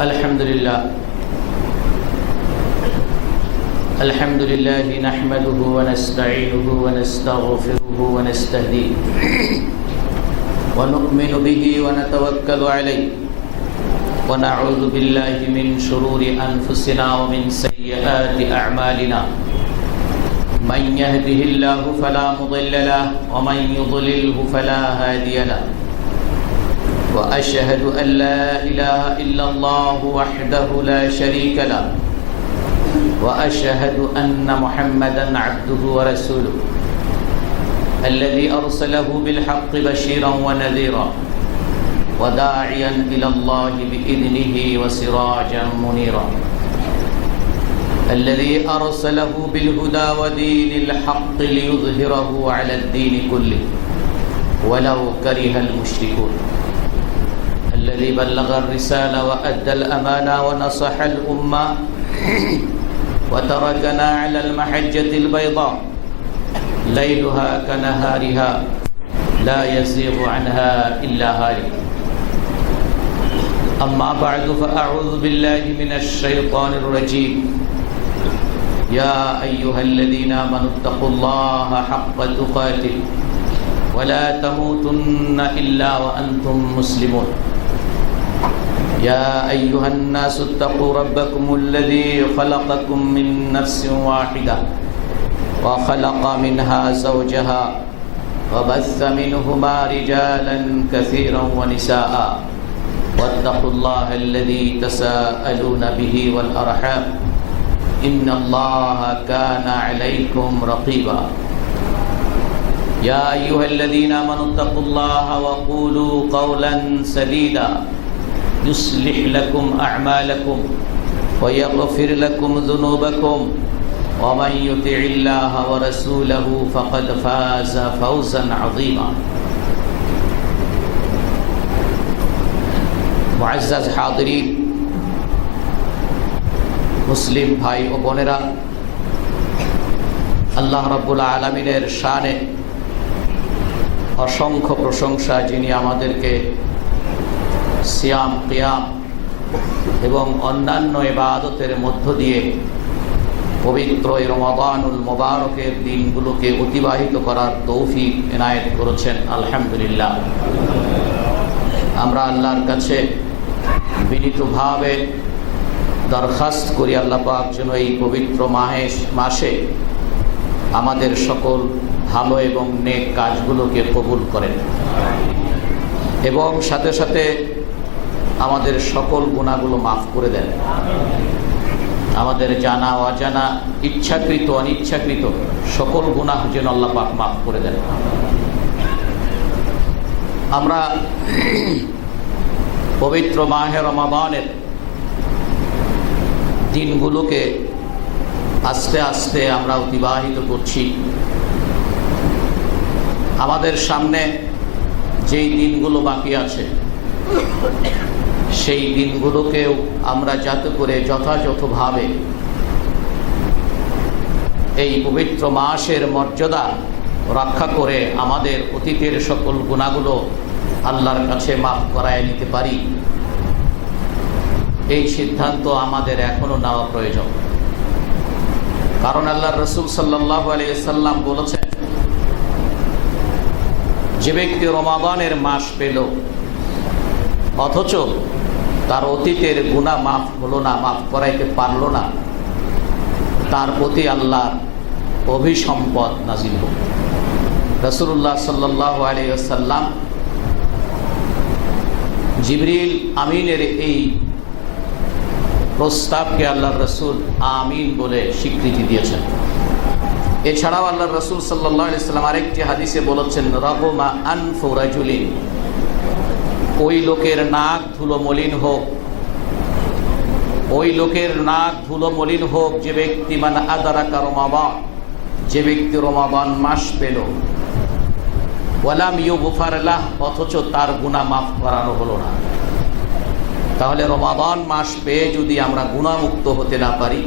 الحمد لله نحمده ونستعينه ونستغفره ونستهديه ونؤمن به ونتوكل عليه ونعوذ بالله من شرور أنفسنا ومن سيئات أعمالنا من يهده الله فلا مضل له ومن يضلله فلا هادي له وأشهد أن لا إله إلا الله وحده لا شريك له وأشهد أن محمدًا عبده ورسوله الذي أرسله بالحق بشيرًا ونذيرًا وداعيًا إلى الله بإذنه وسراجًا منيرًا الذي أرسله بالهدى ودين الحق ليظهره على الدين كله ولو كره المشركون الذي بلغ الرسالة وأدى الأمانة ونصح الأمة وتركنا على المحجة البيضاء ليلها كنهارها لا يزيغ عنها إلا هالك أما بعد فأعوذ بالله من الشيطان الرجيم يا أيها الذين آمنوا اتقوا الله حق تقاته ولا تموتن إلا وأنتم مسلمون يا أيها الناس اتقوا ربكم الذي خلقكم من نفس واحدة وخلق منها زوجها وبث منهما رجالا كثيرا ونساء واتقوا الله الذي تساءلون به والأرحام إن الله كان عليكم رقيبا يا أيها الذين آمنوا اتقوا الله وقولوا قولا سديدا يصلح لكم أعمالكم ويغفر لكم ذنوبكم ومن يطع الله ورسوله فقد فاز فوزا عظيما মুআজ্জাজ হাজিরিন মুসলিম ভাই ও বোনেরা আল্লাহ রাব্বুল আলামিনের শানে অসংখ্য প্রশংসা যিনি আমাদেরকে সিয়াম কিয়াম এবং অন্যান্য ইবাদতের মধ্য দিয়ে পবিত্র রমাদানুল মুবারকের দিনগুলোকে অতিবাহিত করার তৌফিক এনায়েত করেছেন আলহামদুলিল্লাহ। আমরা আল্লাহর কাছে বিনীতভাবে দরখাস্ত করি আল্লাহ পাক যেন এই পবিত্র মাসে আমাদের সকল ভালো এবং নেক কাজগুলোকে কবুল করেন এবং সাথে সাথে আমাদের সকল গুনাহগুলো মাফ করে দেন। আমাদের জানা অজানা ইচ্ছাকৃত অনিচ্ছাকৃত সকল গুনাহ যেন আল্লাহ পাক মাফ করে দেন। আমরা পবিত্র মাহে রমাদানের দিনগুলোকে আস্তে আস্তে আমরা অতিবাহিত করছি। আমাদের সামনে যেই দিনগুলো বাকি আছে সেই দিনগুলোকেও আমরা যাতে করে যথাযথভাবে এই পবিত্র মাসের মর্যাদা রক্ষা করে আমাদের অতীতের সকল গুনাহগুলো আল্লাহর কাছে মাফ করায় নিতে পারি, এই সিদ্ধান্ত আমাদের এখনো নেওয়া প্রয়োজন। কারণ আল্লাহর রাসূল সাল্লাল্লাহু আলাইহি সাল্লাম বলেছেন, যে ব্যক্তি রমাদানের মাস পেল অথচ তার অতীতের গুনাহ মাফ হলো না, মাফ করাইতে পারল না, তার প্রতি আল্লাহর অভিসম্পদ নাজিল হোক। রাসূলুল্লাহ সাল্লাল্লাহু আলাইহি ওয়াসাল্লাম জিবরিল আমিনের এই প্রস্তাবকে আল্লাহর রাসূল আমিন বলে স্বীকৃতি দিয়েছেন। এছাড়াও আল্লাহর রাসূল সাল্লাল্লাহু আলাইহি ওয়াসাল্লাম আরেকটি হাদিসে বলেছেন, রাগুমা আনফু রাজুলিন, ওই লোকের নাক ধুলো মলিন হোক, ওই লোকের নাক ধুলো মলিন হোক যে ব্যক্তি মান আদারাকা রমাদান, যে ব্যক্তি রমাদান মাস পেল, ওয়ালাম ইউগফার লাহ, অথচ তার গুনাহ মাফ করানো হলো না। তাহলে রমাদান মাস পেয়ে যদি আমরা গুনাহমুক্ত হতে না পারি,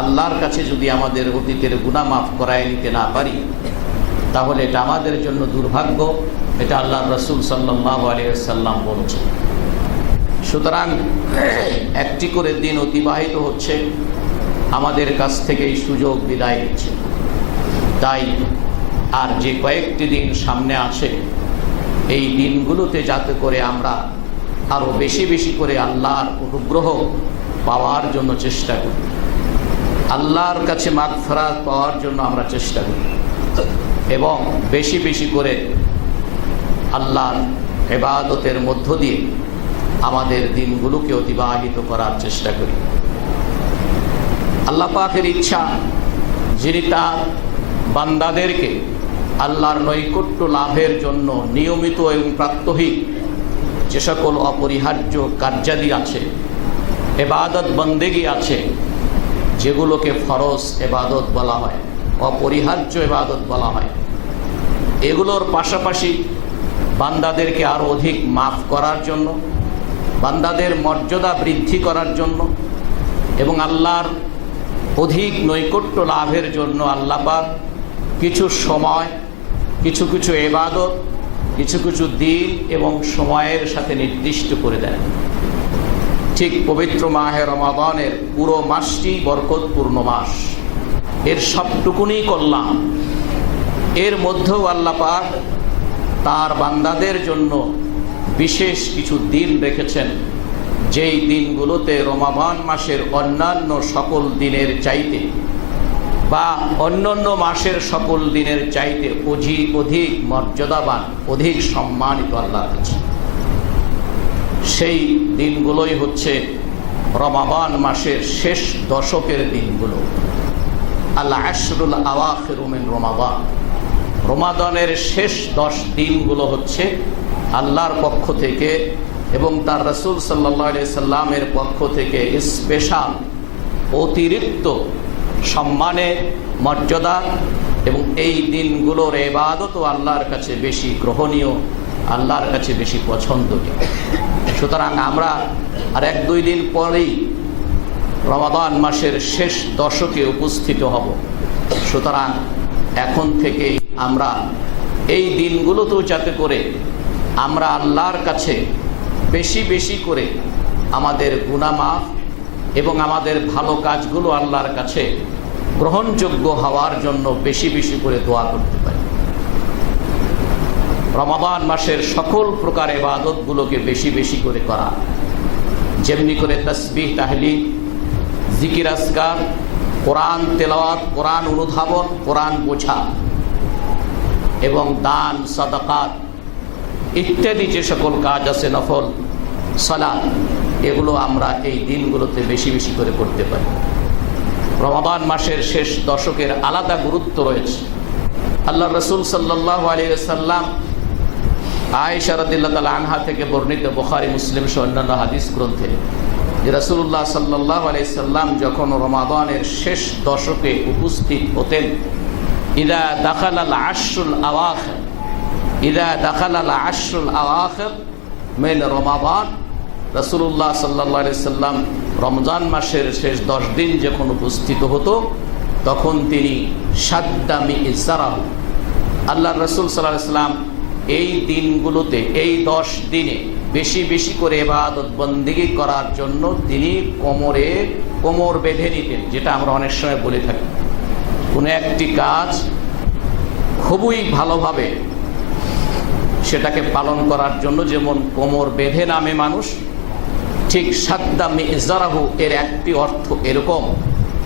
আল্লাহর কাছে যদি আমাদের অতীতের গুনাহ মাফ করায় নিতে না পারি, তাহলে এটা আমাদের জন্য দুর্ভাগ্য। এটা আল্লাহর রাসূল সাল্লাল্লাহু আলাইহি ওয়াসাল্লাম বলেছেন। সুতরাং একটি করে দিন অতিবাহিত হচ্ছে, আমাদের কাছ থেকে এই সুযোগ বিদায় নিচ্ছে। তাই আর যে কয়েকটি দিন সামনে আছে, এই দিনগুলোতে যাতে করে আমরা আরও বেশি বেশি করে আল্লাহর অনুগ্রহ পাওয়ার জন্য চেষ্টা করি, আল্লাহর কাছে মাগফিরাত পাওয়ার জন্য আমরা চেষ্টা করি, এবং বেশি বেশি করে আল্লাহর ইবাদতের মধ্য দিয়ে আমাদের দিনগুলোকে অতিবাহিত করার চেষ্টা করি। আল্লাহ পাকের ইচ্ছা, যিনি তার বান্দাদেরকে আল্লাহর নৈকট্য লাভের জন্য নিয়মিত এবং প্রাত্যহিক যে সকল অপরিহার্য কার্যাদি আছে, ইবাদত বন্দেগী আছে, যেগুলোকে ফরজ ইবাদত বলা হয়, অপরিহার্য ইবাদত বলা হয়, এগুলোর পাশাপাশি বান্দাদেরকে আরও অধিক মাফ করার জন্য, বান্দাদের মর্যাদা বৃদ্ধি করার জন্য এবং আল্লাহর অধিক নৈকট্য লাভের জন্য আল্লাহ পাক কিছু সময়, কিছু কিছু ইবাদত, কিছু কিছু দিন এবং সময়ের সাথে নির্দিষ্ট করে দেন। ঠিক পবিত্র মাহে রমাদানের পুরো মাসটি বরকতপূর্ণ মাস, এর সবটুকুনি কল্যাণ। এর মধ্যেও আল্লাহ পাক তার বান্দাদের জন্য বিশেষ কিছু দিন রেখেছেন, যেই দিনগুলোতে রমাদান মাসের অন্যান্য সকল দিনের চাইতে বা অন্যান্য মাসের সকল দিনের চাইতে অধিক মর্যাদাবান, অধিক সম্মানিত আল্লাহর কাছে। সেই দিনগুলোই হচ্ছে রমাদান মাসের শেষ দশকের দিনগুলো, আল আশরুল আওয়াখির মিন রমাদান। রমাদানের শেষ 10 দিনগুলো হচ্ছে আল্লাহর পক্ষ থেকে এবং তার রাসূল সাল্লাল্লাহু আলাইহি সাল্লামের পক্ষ থেকে স্পেশাল, অতিরিক্ত সম্মানের, মর্যাদা, এবং এই দিনগুলোর ইবাদতও আল্লাহর কাছে বেশি গ্রহণীয়, আল্লাহর কাছে বেশি পছন্দনীয়। সুতরাং আমরা আর 1-2 দিন পরেই রমাদান মাসের শেষ দশকে উপস্থিত হব। সুতরাং এখন থেকেই আমরা এই দিনগুলোতেও যাতে করে আমরা আল্লাহর কাছে বেশি বেশি করে আমাদের গুনাহ মাফ এবং আমাদের ভালো কাজগুলো আল্লাহর কাছে গ্রহণযোগ্য হওয়ার জন্য বেশি বেশি করে দোয়া করতে পারি। রমাদান মাসের সকল প্রকার ইবাদতগুলোকে বেশি বেশি করে করা, যেমনি করে তাসবিহ, তাহলিল, জিকির, আজকার, কোরআন তেলাওয়াত, কোরআন অনুধাবন, কোরআন বোঝা এবং দান, সাদাকাত ইত্যাদি যে সকল কাজ আছে, নফল সালাত, এগুলো আমরা এই দিনগুলোতে বেশি বেশি করে করতে পারি। রমাদান মাসের শেষ দশকের আলাদা গুরুত্ব রয়েছে। আল্লাহ রাসূল সাল্লাল্লাহু আলাইহি ওয়াসাল্লাম আয়েশা রাদিয়াল্লাহু তাআলা আনহা থেকে বর্ণিত বুখারী, মুসলিম সহ অন্যান্য হাদিস গ্রন্থে যে রাসূলুল্লাহ সাল্লাল্লাহু আলাইহি সাল্লাম যখন রমাদানের শেষ দশকে উপস্থিত হতেন, ইদা দাখালাল আশরুল আওয়াখির, ইদা দাখালাল আশরুল আওয়াখির মিন রমাদান, রাসূলুল্লাহ সাল্লাল্লাহু আলাইহি সাল্লাম রমজান মাসের শেষ 10 দিন যখন উপস্থিত হতো, তখন তিনি শাদ্দা মিইজারাহু, আল্লাহ রাসূল সাল্লাল্লাহু আলাইহি সাল্লাম এই দিনগুলোতে, এই 10 দিনে বেশি বেশি করে ইবাদত বন্দেগী করার জন্য তিনি কোমর বেঁধে নিতেন। যেটা আমরা অনেক সময় বলে থাকি, কোনো একটি কাজ খুবই ভালোভাবে সেটাকে পালন করার জন্য যেমন কোমর বেঁধে নামে মানুষ, ঠিক শাদ্দা মিইজারাহু এর একটি অর্থ এরকম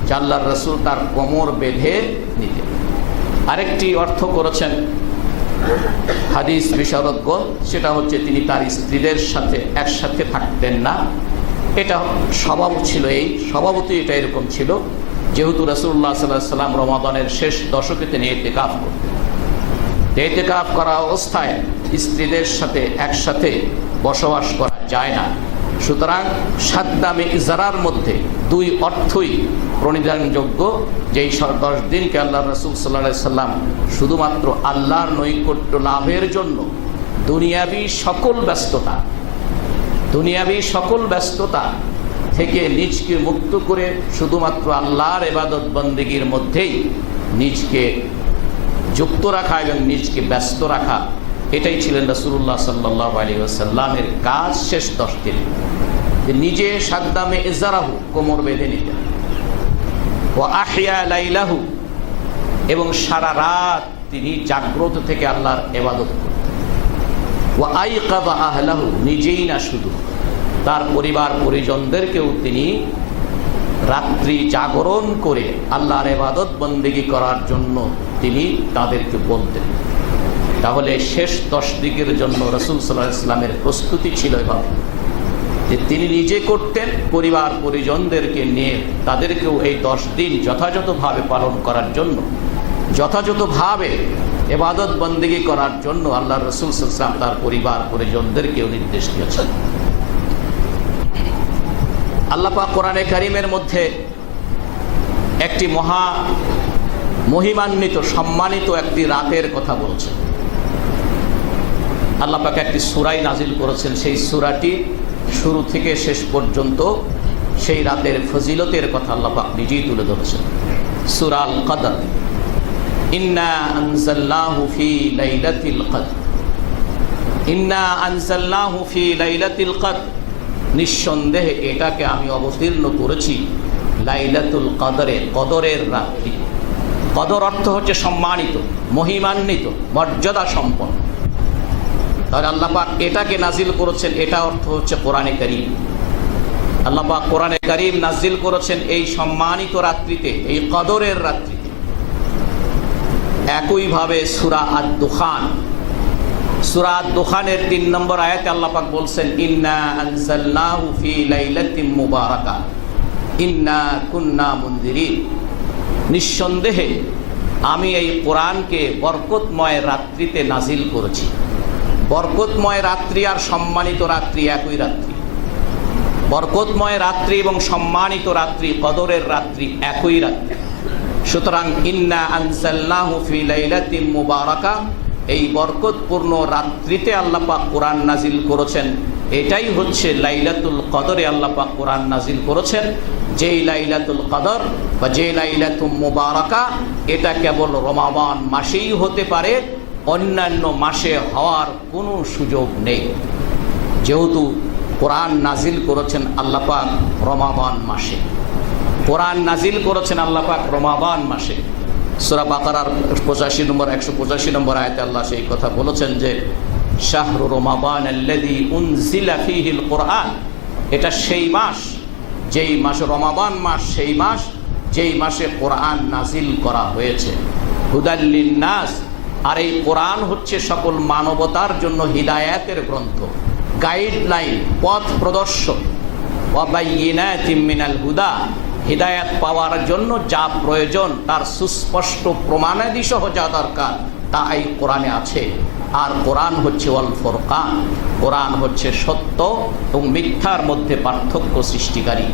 যে আল্লাহর রাসূল তার কোমর বেঁধে নিতেন। আরেকটি অর্থ করেছেন হাদিস বিশারদগণ, সেটা হচ্ছে তিনি তার স্ত্রীদের সাথে একসাথে থাকতেন না। এটা স্বভাব ছিল, এই স্বভাবতই এটা এরকম ছিল, যেহেতু রাসূলুল্লাহ সাল্লাল্লাহু আলাইহি ওয়াসাল্লাম রমাদানের শেষ দশকে তিনি ইতিকাফ করতেন। ইতিকাফ করা অবস্থায় স্ত্রীদের সাথে একসাথে বসবাস করা যায় না। সুতরাং শাদ্দা মিইজারার মধ্যে 2 অর্থই প্রণিধানযোগ্য, যে এই 10 দিনকে আল্লাহ রাসূল সাল্লাল্লাহু আলাইহি সাল্লাম শুধুমাত্র আল্লাহর নৈকট্য লাভের জন্য দুনিয়াবী সকল ব্যস্ততা থেকে নিজকে মুক্ত করে শুধুমাত্র আল্লাহর ইবাদত বন্দেগীর মধ্যেই নিজকে যুক্ত রাখা এবং নিজকে ব্যস্ত রাখা, এটাই ছিলেন রাসূলুল্লাহ সাল্লাল্লাহু আলাইহি ওয়াসাল্লামের কাজ শেষ 10 দিন। নিজে সাদ্দামে ইজারাহু, কোমর বেঁধে নিতেন। ওয়া আহিয়া লাইলাহু, এবং সারা রাত তিনি জাগ্রত থেকে আল্লাহর ইবাদত করতেন। ওয়া আইকাযা আহলাহু, নিজেই না শুধু তার পরিবার পরিজনদেরকেও তিনি রাত্রি জাগরণ করে আল্লাহর ইবাদত বন্দেগী করার জন্য তিনি তাদেরকে বলতেন। তাহলে শেষ 10 দিকের জন্য রাসূল সাল্লাল্লাহু আলাইহি ওয়াসাল্লামের প্রস্তুতি ছিল এভাবে যে তিনি নিজে করতেন, পরিবার পরিজনদেরকে নিয়ে তাদেরকেও এই 10 দিন যথাযথভাবে পালন করার জন্য, যথাযথভাবে ইবাদত বন্দেগী করার জন্য আল্লাহ রাসূল সাল্লাল্লাহু আলাইহি ওয়াসাল্লাম তার পরিবার পরিজনদেরকেও নির্দেশ দিয়েছেন। আল্লাহ পাক কোরআনে কারীমের মধ্যে একটি মহা মহিমান্বিত সম্মানিত একটি রাতের কথা বলছেন। আল্লাহ পাক একটি সূরা নাজিল করেছেন, সেই সূরাটি শুরু থেকে শেষ পর্যন্ত সেই রাতের ফজিলতের কথা আল্লাহ পাক নিজেই তুলে ধরেছেন। সূরা আল কদর, ইন্না আনজালনাহু ফি লাইলাতিল কদর, ইন্না আনজালনাহু ফি লাইলাতিল কদর, নিঃসন্দেহে এটাকে আমি অবতীর্ণ করেছি লাইলাতুল কদরে, কদরের রাত্রি। কদর অর্থ হচ্ছে সম্মানিত, মহিমান্বিত, মর্যাদা সম্পন্ন। তাহলে আল্লাহ পাক এটাকে নাজিল করেছেন, এটা অর্থ হচ্ছে কোরআনে কারীম। আল্লাহ পাক কোরআনে কারীম নাজিল করেছেন এই সম্মানিত রাত্রিতে, এই কদরের রাত্রিতে। একইভাবে সূরা আদ-দুখান, সূরা আদ-দুখানের 3 নম্বর আয়াতে আল্লাহ পাক বলছেন, ইন্না আনজালনাহু ফি লাইলাতিন মুবারাকা ইন্না কুন্না মুনজিরিন, নিঃসন্দেহে আমি এই কোরআনকে বরকতময় রাত্রিতে নাজিল করেছি। বরকতময় রাত্রি আর সম্মানিত রাত্রি একই রাত্রি। বরকতময় রাত্রি এবং সম্মানিত রাত্রি, কদরের রাত্রি একই রাত্রি। সুতরাং ইন্না আনজালনাহু ফি লাইলাতিন মুবারাকা, এই বরকতপূর্ণ রাত্রিতে আল্লাহ পাক কোরআন নাজিল করেছেন। এটাই হচ্ছে লাইলাতুল কদরে আল্লাহ পাক কোরআন নাজিল করেছেন। যেই লাইলাতুল কদর বা যে লাইলাতুল মুবারাকা, এটা কেবল রমাদান মাসেই হতে পারে, অন্যান্য মাসে হওয়ার কোনো সুযোগ নেই। যেহেতু কোরআন নাজিল করেছেন আল্লাহ পাক রমাদান মাসে, কোরআন নাজিল করেছেন আল্লাহ পাক রমাদান মাসে। সূরা বাকারার 185 নম্বর আয়াতে আল্লাহ সেই কথা বলেছেন যে শাহরু রমাদান আল্লাযী উনজিলা ফীহিল কোরআন, এটা সেই মাস, যেই মাসে রমাদান মাস, সেই মাস যেই মাসে কোরআন নাজিল করা হয়েছে। হুদাল লিন্নাস, আর এই কোরআন হচ্ছে সকল মানবতার জন্য হিদায়াতের গ্রন্থ, গাইডলাইন, পথ প্রদর্শক। ওয়া বাইয়িনাতিম মিনাল হুদা, হিদায়াত পাওয়ার জন্য যা প্রয়োজন তার সুস্পষ্ট প্রমাণাদি সহ যা দরকার তা এই কোরআনে আছে। আর কোরআন হচ্ছে ওয়াল ফুরকান, কোরআন হচ্ছে সত্য এবং মিথ্যার মধ্যে পার্থক্য সৃষ্টিকারী।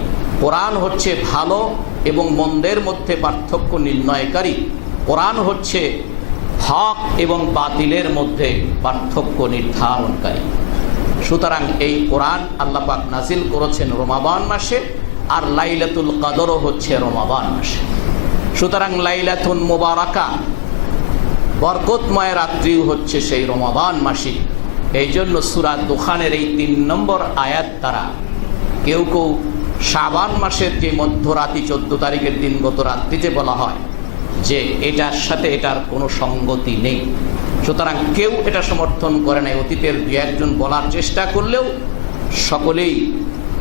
কোরআন হচ্ছে ভালো এবং মন্দের মধ্যে পার্থক্য নির্ণয়কারী। কোরআন হচ্ছে হক এবং বাতিলের মধ্যে পার্থক্য নির্ধারণকারী। সুতরাং এই কোরআন আল্লাহ পাক নাজিল করেছেন রমাদান মাসে, আর লাইলাতুল কদরও হচ্ছে রমাদান মাসে। সুতরাং লাইলাতুল মুবারাকা, বরকতময় রাত্রিও হচ্ছে সেই রমাদান মাসে। এই জন্য সূরা দুখানের এই 3 নম্বর আয়াত দ্বারা কেউ কেউ শাবান মাসের যে মধ্যরাতি 14 তারিখের দিনগত রাত্রিতে বলা হয় যে এটার সাথে এটার কোনো সঙ্গতি নেই। সুতরাং কেউ এটা সমর্থন করে নাই। অতীতের 2-1 বলার চেষ্টা করলেও সকলেই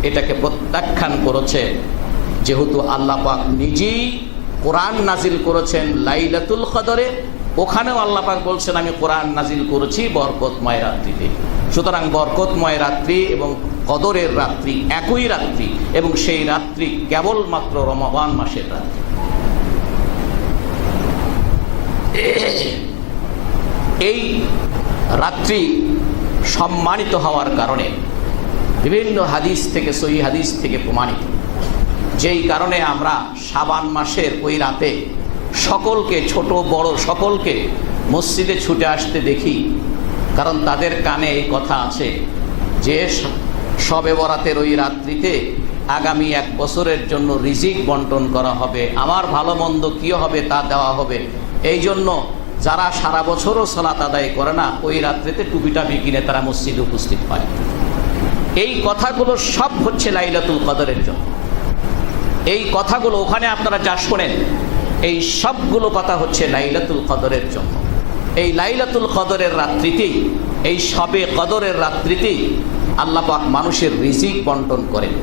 এটাকে প্রত্যাখ্যান করেছে, যেহেতু আল্লাহ পাক নিজেই কোরআন নাজিল করেছেন লাইলাতুল কদরে। ওখানেও আল্লাহ পাক বলছেন আমি কোরআন নাজিল করেছি বরকতময় রাত্রিতে। সুতরাং বরকতময় রাত্রি এবং কদরের রাত্রি একই রাত্রি, এবং সেই রাত্রি কেবলমাত্র রমাদান মাসের রাত্রি। এই রাত্রি সম্মানিত হওয়ার কারণে বিভিন্ন হাদিস থেকে, সহিহ হাদিস থেকে প্রমাণিত, যেই কারণে আমরা শাবান মাসের ওই রাতে সকলকে, ছোট বড় সকলকে মসজিদে ছুটে আসতে দেখি। কারণ তাদের কানে এই কথা আছে যে শবে বরাতের ওই রাত্রিতে আগামী 1 বছরের জন্য রিজিক বন্টন করা হবে, আমার ভালো মন্দ কী হবে তা দেওয়া হবে। এই জন্য যারা সারা বছরও সালাত আদায় করে না, ওই রাত্রিতে টুপিটাপি কিনে তারা মসজিদে উপস্থিত হয়। এই কথাগুলো সব হচ্ছে লাইলাতুল কদরের জন্য। এই কথাগুলো ওখানে আপনারা যা শোনেন, এই সবগুলো কথা হচ্ছে লাইলাতুল কদরের জন্য। এই লাইলাতুল কদরের রাত্রিতেই, এই শবে কদরের রাত্রিতেই আল্লাহ পাক মানুষের রিজিক বন্টন করেন।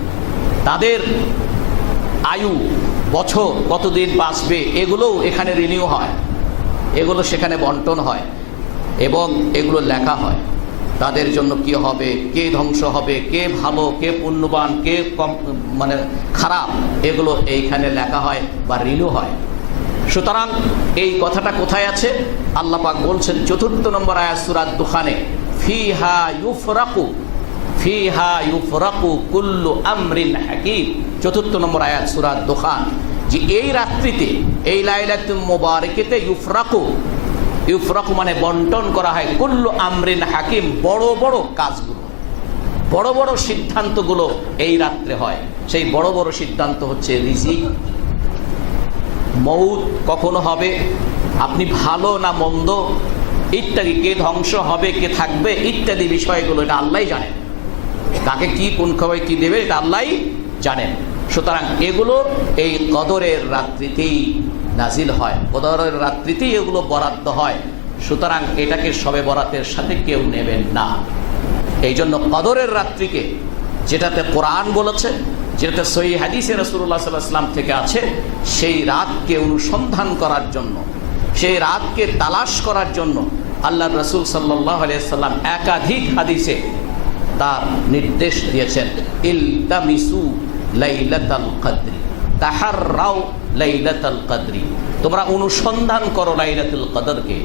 তাদের আয়ু, বছর কতদিন বাঁচবে এগুলোও এখানে রিনিউ হয়, এগুলো সেখানে বন্টন হয় এবং এগুলো লেখা হয়। তাদের জন্য কি হবে, কে ধ্বংস হবে, কে ভালো, কে পুণ্যবান, কে কম মানে খারাপ, এগুলো এইখানে লেখা হয় বা রিনিউ হয়। সুতরাং এই কথাটা কোথায় আছে? আল্লাহ পাক বলছেন ৪র্থ নম্বর আয়াত সূরা দুখানে, ফিহা ইউফরাকু কুল্লু আমরিন হাকিম। ৪র্থ নম্বর আয়াত সূরা দুখান, যে এই রাত্রিতে, এই লাইলাতুল মুবারাকাতে ইউফরাকু মানে বন্টন করা হয়, কুল্লু আমরিন হাকিম, বড় বড় কাজগুলো, বড় বড় সিদ্ধান্তগুলো এই রাত্রে হয়। সেই বড় বড় সিদ্ধান্ত হচ্ছে রিজিক, মউত কখনো হবে, আপনি ভালো না মন্দ ইত্যাদি, কে ধ্বংস হবে, কে থাকবে ইত্যাদি বিষয়গুলো এটা আল্লাহই জানেন। কাকে কি কোন খবর কি দেবে এটা আল্লাহই জানেন। সুতরাং এগুলো এই কদরের রাত্রিতেই নাজিল হয়, কদরের রাত্রিতেই এগুলো বরাদ্দ হয়। সুতরাং এটাকে শবে বরাতের সাথে কেউ নেবেন না। এই জন্য কদরের রাত্রিকে, যেটাতে কোরআন বলেছে, যেটাতে সহিহ হাদিসে রাসূলুল্লাহ সাল্লাল্লাহু আলাইহি ওয়াসাল্লাম থেকে আছে, সেই রাতকে অনুসন্ধান করার জন্য, সেই রাতকে তালাশ করার জন্য আল্লাহর রাসূল সাল্লাল্লাহু আলাইহি ওয়াসাল্লাম একাধিক হাদিসে তার নির্দেশ দিয়েছেন, ইলতামিসু লাইলাতাল কদরি, তাহাররাউ লাইলাতাল কদরি, তোমরা অনুসন্ধান করো লাইলাতুল কদরকে,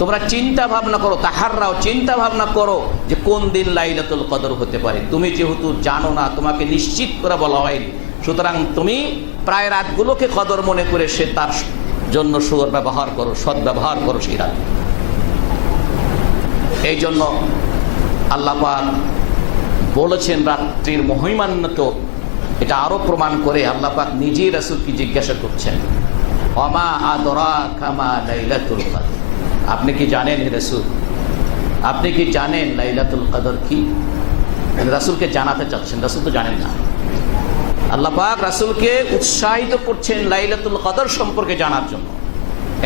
তোমরা চিন্তা ভাবনা করো, তাহাররাও চিন্তা ভাবনা করো যে কোন দিন লাইলাতুল কদর হতে পারে। তুমি যেহেতু জানো না, তোমাকে নিশ্চিত করে বলা হয়নি, সুতরাং তুমি প্রায় রাতগুলোকে কদর মনে করে সে তার জন্য ব্যবহার করো, সদ্ব্যবহার করো সেই রাত। এই জন্য আল্লাহ পাক বলেছেন রাত্রির মহিমান্বিত, এটা আরো প্রমাণ করে আল্লাহ পাক নিজেই রাসূলকে জিজ্ঞাসা করছেন, ওমা আদরাকা মা লাইলাতুল কদর, আপনি কি জানেন হে রাসূল, আপনি কি জানেন লাইলাতুল কদর কি? রাসূলকে জানাতে চাচ্ছেন, রাসূল তো জানেন না। আল্লাহ পাক রাসূলকে উৎসাহিত করছেন লাইলাতুল কদর সম্পর্কে জানার জন্য।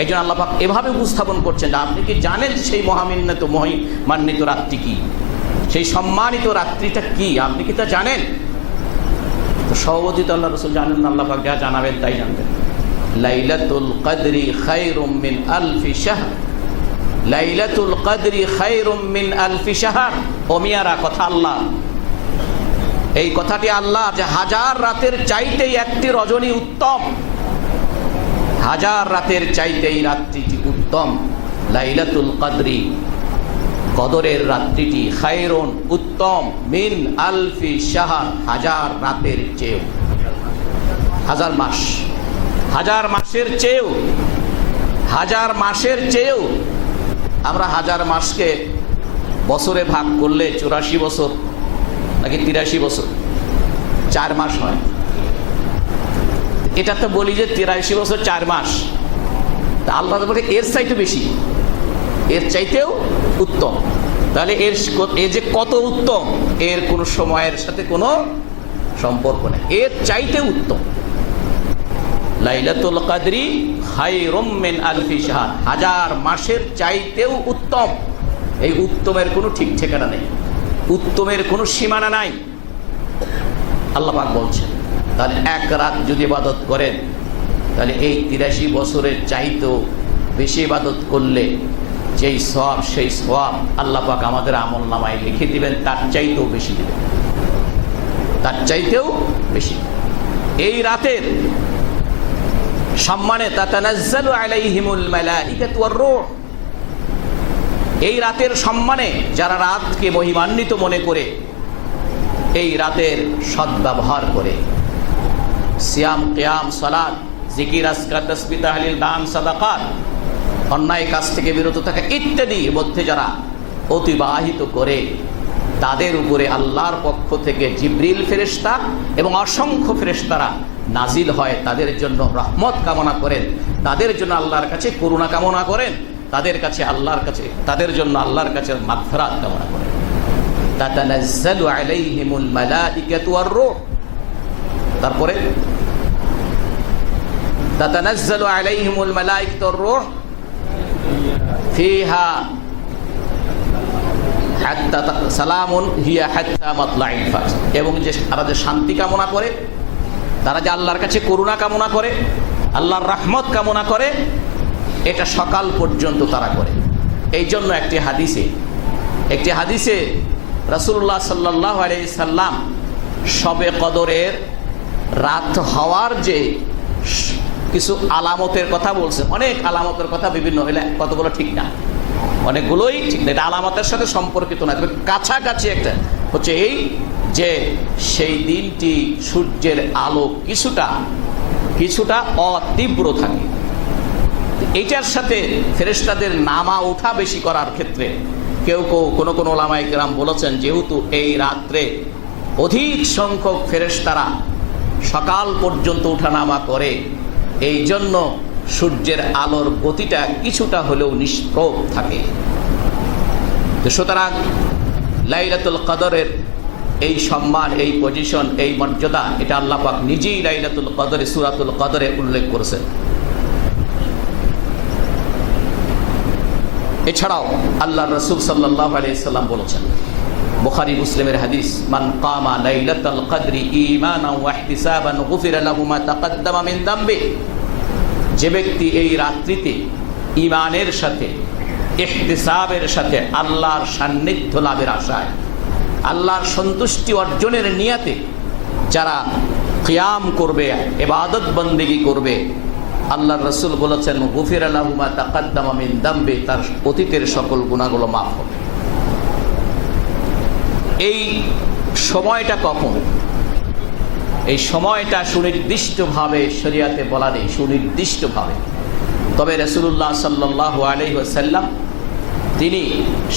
এই জন্য আল্লাহ পাক এভাবে উপস্থাপন করছেন যে আপনি কি জানেন সেই মহিমান্বিত রাত্রি কি, সেই সম্মানিত রাত্রিটা কি, আপনি কি তা জানেন? তো সভাপতি তো আল্লাহ রাসূল জানেন না, আল্লাহ পাক যা জানাবেন তাই জানবেন। লাইলাতুল কদরি খায়রুম মিন আলফি শাহর, লাইলাতুল কদরি খায়রুম মিন আলফি শাহর। ও মিয়ারা, কথা আল্লাহ, এই কথাটি আল্লাহ, যে হাজার রাতের চাইতেই একটি রজনী উত্তম, হাজার রাতের চাইতে এই রাত্রিটি উত্তম। লাইলাতুল কদরি, কদরের রাত্রিটি, খায়রুন উত্তম, মিন আলফি শাহর, হাজার রাতের চেয়েও, হাজার মাস, হাজার মাসের চেয়েও, হাজার মাসের চেয়েও। আমরা হাজার মাসকে বছরে ভাগ করলে 84 বছর নাকি 83 বছর, 4 মাস হয়। এটা তো বলি যে 83 বছর 4 মাস, তা আল্লাহ বলে এর চাইতে বেশি, এর চাইতেও উত্তম। তাহলে এর যে কত উত্তম, এর কোনো সময়ের সাথে কোনো সম্পর্ক নেই, এর চাইতে উত্তম। লাইলাতুল কদরি খায়রুম মিন আলফি শাহর, হাজার মাসের চাইতেও উত্তম। এই উত্তমের কোনো ঠিক ঠিকানা নেই, উত্তমের কোনো সীমানা নাই, আল্লাহ পাক বলছেন। তাহলে এক রাত যদি ইবাদত করেন, তাহলে এই 83 বছরের চাইতেও বেশি ইবাদত করলে যেই সওয়াব, সেই সওয়াব আল্লাহ পাক আমাদের আমল নামায় লিখে দিবেন, তার চাইতেও বেশি দিবেন, তার চাইতেও বেশি। এই রাতের সম্মানে তাতানাজ্জালু আলাইহিমুল মালাইকাতু ওয়ার রূহ, এই রাতের সম্মানে যারা রাতকে মহিমান্বিত মনে করে, এই রাতের সদ্ব্যবহার করে, সিয়াম, কিয়াম, সালাত, জিকির, আজকার, তাসবিহ, তাহলিল, দান, সাদাকাত, অন্যায় কাজ থেকে বিরত থাকা ইত্যাদির মধ্যে যারা অতিবাহিত করে, তাদের উপরে আল্লাহর পক্ষ থেকে জিবরিল ফেরেশতা এবং অসংখ্য ফেরেশতারা নাজিল হয়, তাদের জন্য রহমত কামনা করেন, তাদের জন্য আল্লাহর কাছে করুণা কামনা করেন, তাদের কাছে আল্লাহর কাছে, তাদের জন্য আল্লাহর কাছে মাগফিরাত কামনা করেন। তাতানাজ্জালু আলাইহিমুল মালাইকাতু ওয়ার রূহ, তারপরে তাতানাজ্জালু আলাইহিমুল মালাইকাতু ওয়ার রূহ ফিহা হাত্তা সালামুন হিয়া হাত্তা মাতলাইল ফাজর। এবং যে তারা যে শান্তি কামনা করে, তারা যে আল্লাহর কাছে করুণা কামনা করে, আল্লাহর রহমত কামনা করে, এটা সকাল পর্যন্ত তারা করে। এই জন্য একটি হাদিসে রাসূলুল্লাহ সাল্লাল্লাহু আলাইহি সাল্লাম শবে কদরের রাত হওয়ার যে কিছু আলামতের কথা বলছেন। অনেক আলামতের কথা বিভিন্ন হইলে কতগুলো ঠিক না, অনেকগুলোই ঠিক না, এটা আলামতের সাথে সম্পর্কিত না, তবে কাছাকাছি একটা হচ্ছে এই যে সেই দিনটি সূর্যের আলো কিছুটা অতীব্র থাকে। এইটার সাথে ফেরেশতাদের নামা ওঠা বেশি করার ক্ষেত্রে কোনো ওলামায়ে কেরাম বলেছেন, যেহেতু এই রাত্রে অধিক সংখ্যক ফেরেশতারা সকাল পর্যন্ত ওঠানামা করে, এই জন্য সূর্যের আলোর গতিটা কিছুটা হলেও নিষ্প্রভ থাকে। তো সুতরাং লাইলাতুল কদরের এই সম্মান, এই পজিশন, এই মর্যাদা, এটা আল্লাহ পাক নিজেই লাইলাতুল কদরে সূরাতুল কদরে উল্লেখ করেছেন। এছাড়াও আল্লাহর রাসূল সাল্লাল্লাহু আলাইহি সাল্লাম বলেছেন, বুখারী মুসলিমের হাদিস, মান কামা লাইলাতুল কদরি ঈমানান ওয়া ইহতিসাবান গুফিরা লাহু মা তাকাদ্দামা মিন যামবি। যে ব্যক্তি এই রাত্রিতে ঈমানের সাথে, ইহতিসাবের সাথে, আল্লাহর সান্নিধ্য লাভের আশায়, আল্লাহর সন্তুষ্টি অর্জনের নিয়তে যারা কিয়াম করবে, ইবাদত বন্দেগী করবে, আল্লাহর রাসূল বলেছেন গুফিরা লাহু মা তাকাদ্দামা মিন যামবি, তার অতীতের সকল গুনাহগুলো মাফ হবে। এই সময়টা কখন? এই সময়টা সুনির্দিষ্টভাবে শরীয়তে বলা নেই, সুনির্দিষ্টভাবে। তবে রাসূলুল্লাহ সাল্লাল্লাহু আলাইহি ওয়াসাল্লাম তিনি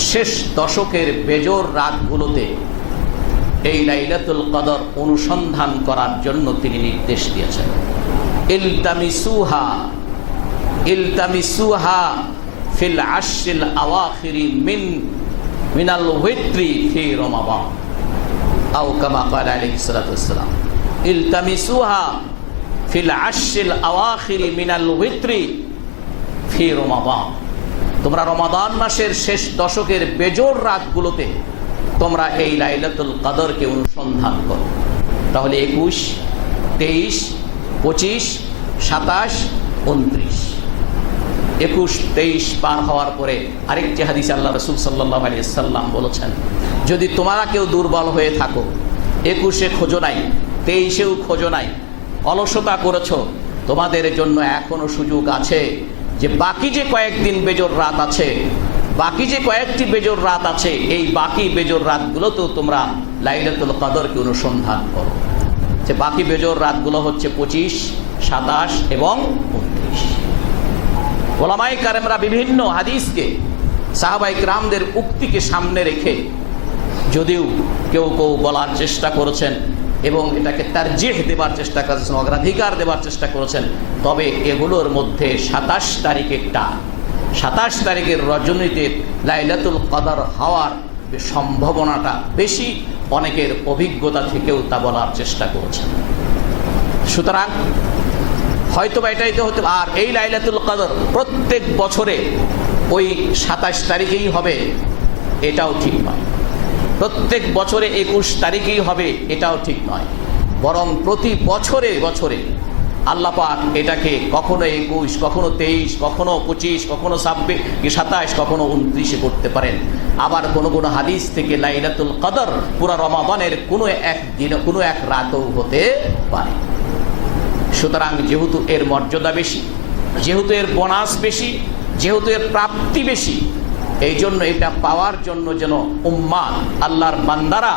শেষ দশকের বেজোর রাতগুলোতে এই লাইলাতুল কদর অনুসন্ধান করার জন্য তিনি নির্দেশ দিয়েছেন। ইলতামিসুহা ফিল আশরিল আওয়াখিরি মিনাল ওয়িত্রি ফি রমাদান, আও কামা ক্বালা আলাইহিস সালাতু ওয়াসসালাম, ইলতামিসুহা ফিল আশরিল আওয়াখিরি মিনাল ওয়িত্রি ফি রমাদান। তোমরা রমাদান মাসের শেষ দশকের বেজোর রাতগুলোতে তোমরা এই লাইলাতুল কদরকে অনুসন্ধান করো। তাহলে 21, 23, 25, 27, 29, 21, 23 পার হওয়ার পরে আরেকটি হাদিসে আল্লাহ রাসূল সাল্লাল্লাহু আলাইহি সাল্লাম বলেছেন, যদি তোমরা কেউ দুর্বল হয়ে থাকো, 21-এ খোঁজো নাই, 23-এও খোঁজো নাই, অলসতা করেছো, তোমাদের জন্য এখনো সুযোগ আছে যে বাকি যে কয়েকদিন বেজোর রাত আছে, বাকি যে কয়েকটি বেজোর রাত আছে, এই বাকি বেজোর রাতগুলোতেও তোমরা লাইলাতুল কদরকে অনুসন্ধান করো। যে বাকি বেজোর রাতগুলো হচ্ছে 25, 27 এবং 29। ওলামায়ে কেরামরা বিভিন্ন হাদিসকে, সাহাবায়ে কেরামদের উক্তিকে সামনে রেখে যদিও কেউ বলার চেষ্টা করেছেন এবং এটাকে তারজিহ দেবার চেষ্টা করেছেন, অগ্রাধিকার দেবার চেষ্টা করেছেন, তবে এগুলোর মধ্যে 27 তারিখের রজনীতে লাইলাতুল কদর হওয়ার সম্ভাবনাটা বেশি, অনেকের অভিজ্ঞতা থেকেও তা বলার চেষ্টা করেছেন। সুতরাং হয়তোবা এটাই তো হতে, আর এই লাইলাতুল কদর প্রত্যেক বছরে ওই 27 তারিখেই হবে এটাও ঠিক নয়, প্রত্যেক বছরে 21 তারিখেই হবে এটাও ঠিক নয়, বরং প্রতি বছরে আল্লাহ পাক এটাকে কখনো 21, কখনো 23, কখনো 25, কখনো 26, 27, কখনো 29 করতে পারেন। আবার কোনো হাদিস থেকে লাইলাতুল কদর পুরা রমাদানের কোনো এক দিন, কোনো এক রাতও হতে পারে। সুতরাং যেহেতু এর মর্যাদা বেশি, যেহেতু এর বোনাস বেশি, যেহেতু এর প্রাপ্তি বেশি, এই জন্য এটা পাওয়ার জন্য যেন উম্মাহ, আল্লাহর বান্দারা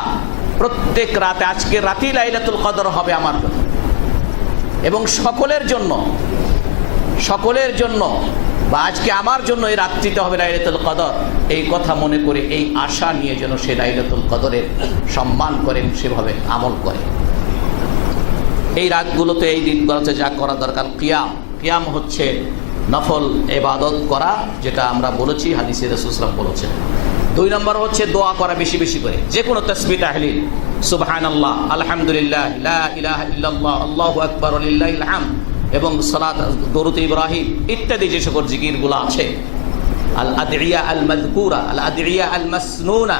প্রত্যেক রাতে, আজকে রাতেই লাইলাতুল কদর হবে আমার জন্য এবং সকলের জন্য বা আজকে আমার জন্য এই রাত্রিতে হবে লাইলাতুল কদর, এই কথা মনে করে, এই আশা নিয়ে যেন সে লাইলাতুল কদরের সম্মান করে, সেভাবে আমল করে। এই রাতগুলোতে, এই দিনগুলোতে যা করা দরকার, কিয়াম হচ্ছে নফল ইবাদত করা, যেটা আমরা বলেছি, হাদিসে রাসূল সাল্লাল্লাহু আলাইহি ওয়াসাল্লাম বলেছেন। 2 নম্বর হচ্ছে দোয়া করা বেশি বেশি করে, যে কোনো তাসবিহ তাহলিল, সুবহানাল্লাহ, আলহামদুলিল্লাহ, লা ইলাহা ইল্লাল্লাহ, আল্লাহু আকবার, লিল্লাহিল হামদ, এবং সালাত, দরুদ ইব্রাহিম ইত্যাদি যে সকল জিকিরগুলো আছে, আল আদিয়া আল মাযকুরা, আল আদিয়া আল মাসনুনা,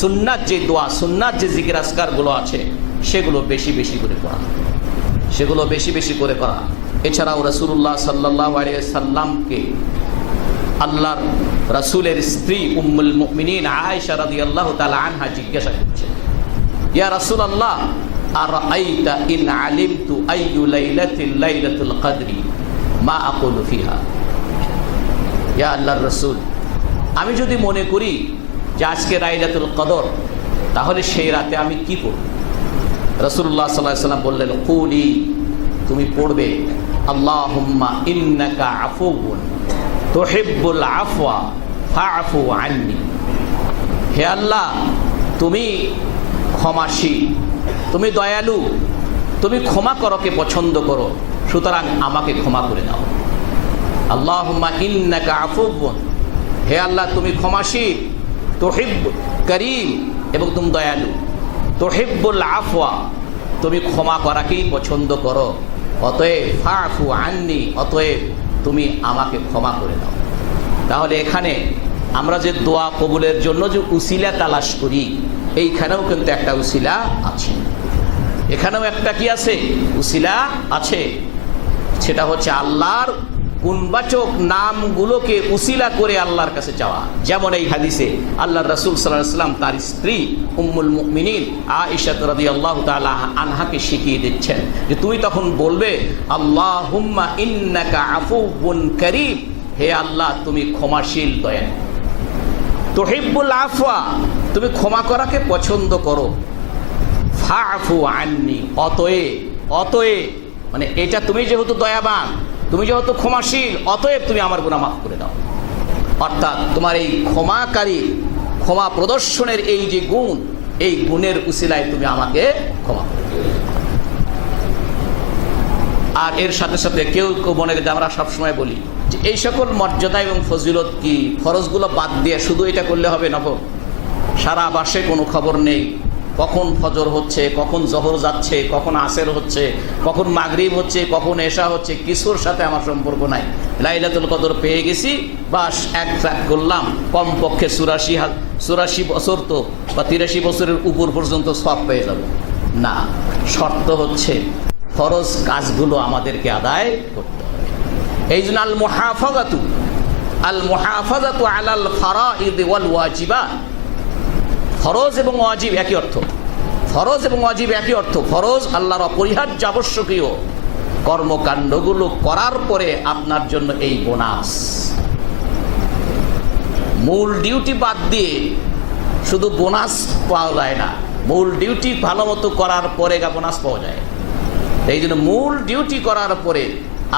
সুন্নাত যে দোয়া, সুন্নাত যে জিকির আজকারগুলো আছে, সেগুলো বেশি বেশি করে করা, সেগুলো বেশি বেশি করে করা। এছাড়াও রাসূলুল্লাহ সাল্লাল্লাহু আলাইহি ওয়াসাল্লামকে আল্লাহর রাসূলের স্ত্রী উম্মুল মুমিনিন আয়েশা রাদিয়াল্লাহু তাআলা আনহা জিজ্ঞাসা করছেন, ইয়া রাসূলুল্লাহ আরাআইতা ইন আলিমতু আইয়ু লাইলাতিল লাইলাতুল কদরি মা আকুলু ফিহা। ইয়া আল্লাহর রাসূল, আমি যদি মনে করি যে আজকে লাইলাতুল কদর, তাহলে সেই রাতে আমি কি করব? রাসূলুল্লাহ সাল্লাল্লাহু আলাইহি ওয়াসাল্লাম বললেন, কুলি, তুমি পড়বে আল্লাহুম্মা ইন্নাকা আফুউন তুহিব্বুল আফওয়া ফাআফু আন্নি। হে আল্লাহ, তুমি ক্ষমাশীল, তুমি দয়ালু, তুমি ক্ষমা করোকে পছন্দ করো, সুতরাং আমাকে ক্ষমা করে দাও। আল্লাহুম্মা ইন্নাকা আফুউন, হে আল্লাহ তুমি ক্ষমাশীল, তুহিব্বু করিম, এবং তুমি দয়ালু, তুহিব্বুল আফওয়া, তুমি ক্ষমা করাকেই পছন্দ করো, অতএব ফাআফু আন্নি, অতএব তুমি আমাকে ক্ষমা করে দাও। তাহলে এখানে আমরা যে দোয়া কবুলের জন্য যে উসিলা তালাশ করি, এইখানেও কিন্তু একটা উসিলা আছে, এখানেও একটা কি আছে? উসিলা আছে। সেটা হচ্ছে আল্লাহর গুণবাচক নামগুলোকে উসিলা করে আল্লাহর কাছে যাওয়া। যেমন এই হাদিসে আল্লাহর রাসূল সাল্লাল্লাহু আলাইহি ওয়াসাল্লাম তার স্ত্রী উম্মুল মুমিনিন আয়েশা রাদিয়াল্লাহু তাআলা আনহাকে শিখিয়ে দিচ্ছেন যে তুমি তখন বলবে আল্লাহুম্মা ইন্নাকা আফুউন কারীম, হে আল্লাহ তুমি ক্ষমাশীল দয়ালু, তুহিব্বুল আফওয়া, তুমি ক্ষমা করাকে পছন্দ করো, ফাআফু আন্নি, অতএব মানে এটা তুমি যেহেতু দয়াবান, তুমি যেহেতু ক্ষমাশীল, অতএব তুমি আমার গুনাহ মাফ করে দাও। অর্থাৎ তোমার এই ক্ষমাকারী, ক্ষমা প্রদর্শনের এই যে গুণ, এই গুণের উসিলায় তুমি আমাকে ক্ষমা করে দাও। আর এর সাথে সাথে কেউ কেউ মনে করে, আমরা সবসময় বলি যে এই সকল মর্যাদা এবং ফজিলত কি ফরজগুলো বাদ দিয়ে শুধু এটা করলে হবে? নফল সারা মাসে কোনো খবর নেই, কখন ফজর হচ্ছে, কখন জহর যাচ্ছে, কখন আসর হচ্ছে, কখন মাগরিব হচ্ছে, কখন এশা হচ্ছে, কিছুর সাথে আমার সম্পর্ক নাই। লাইলাতুল কদর পেয়ে গেছি, বাস এক ট্রাক করলাম, কমপক্ষে 84 বছর তো বা 83 বছরের উপর পর্যন্ত সব পেয়ে যাব না। শর্ত হচ্ছে ফরজ কাজগুলো আমাদেরকে আদায় করতে হবে। এই জন্য আল মুহাফাজাতু আলাল ফারাইদ ওয়াল ওয়াজিবাত, ফরজ এবং ওয়াজিব একই অর্থ, ফরজ এবং ওয়াজিব একই অর্থ। ফরজ আল্লাহর অপরিহার্য আবশ্যকীয় কর্মকাণ্ডগুলো করার পরে আপনার জন্য এই বোনাস। মূল ডিউটি বাদ দিয়ে শুধু বোনাস পাওয়া যায় না, মূল ডিউটি ভালো মতো করার পরে বোনাস পাওয়া যায়। এই জন্য মূল ডিউটি করার পরে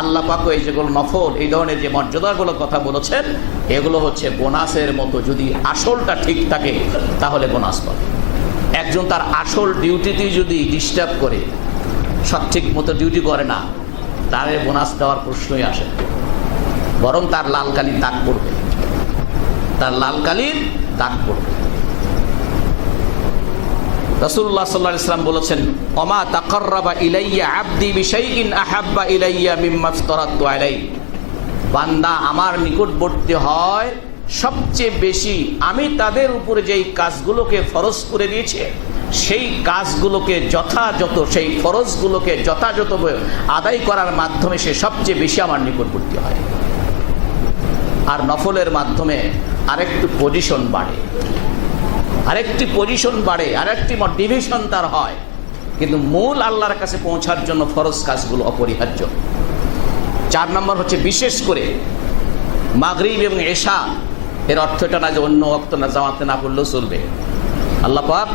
আল্লাহ পাক এই যেগুলো নফল, এই ধরনের যে মর্যাদাগুলো কথা বলেছেন, এগুলো হচ্ছে বোনাসের মতো। যদি আসলটা ঠিক থাকে তাহলে বোনাস পাবে। একজন তার আসল ডিউটিতেই যদি ডিস্টার্ব করে, সঠিক মতো ডিউটি করে না, তার বোনাস দেওয়ার প্রশ্নই আসে না, বরং তার লাল কালির দাগ পড়বে, তার লাল কালির দাগ পড়বে। রাসূলুল্লাহ সাল্লাল্লাহু আলাইহি ওয়াসাল্লাম বলেছেন, ওমা তাকাররাবা ইলাইয়া আবদি বিশাইইন আহাব্বা ইলাইয়া মিম্মা ইফতারাতু আলাইহি, বান্দা আমার নিকটবর্তী হয় সবচেয়ে বেশি আমি তাদের উপরে যেই কাজগুলোকে ফরজ করে দিয়েছে, সেই কাজগুলোকে যথাযথ, সেই ফরজগুলোকে যথাযথ আদায় করার মাধ্যমে সে সবচেয়ে বেশি আমার নিকটবর্তী হয়। আর নফলের মাধ্যমে আরেকটু পজিশন বাড়ে, আরেকটি পজিশন বাড়ে, আরেকটি মোটিভেশন তার হয়। কিন্তু মূল আল্লাহর কাছে পৌঁছার জন্য ফরজ কাজগুলো অপরিহার্য। 4 নম্বর হচ্ছে বিশেষ করে মাগরিব এবং এশা, এর অর্থ এটা না যে অন্য ওয়াক্ত না জামাতে না পড়লেও চলবে। আল্লাহ পাক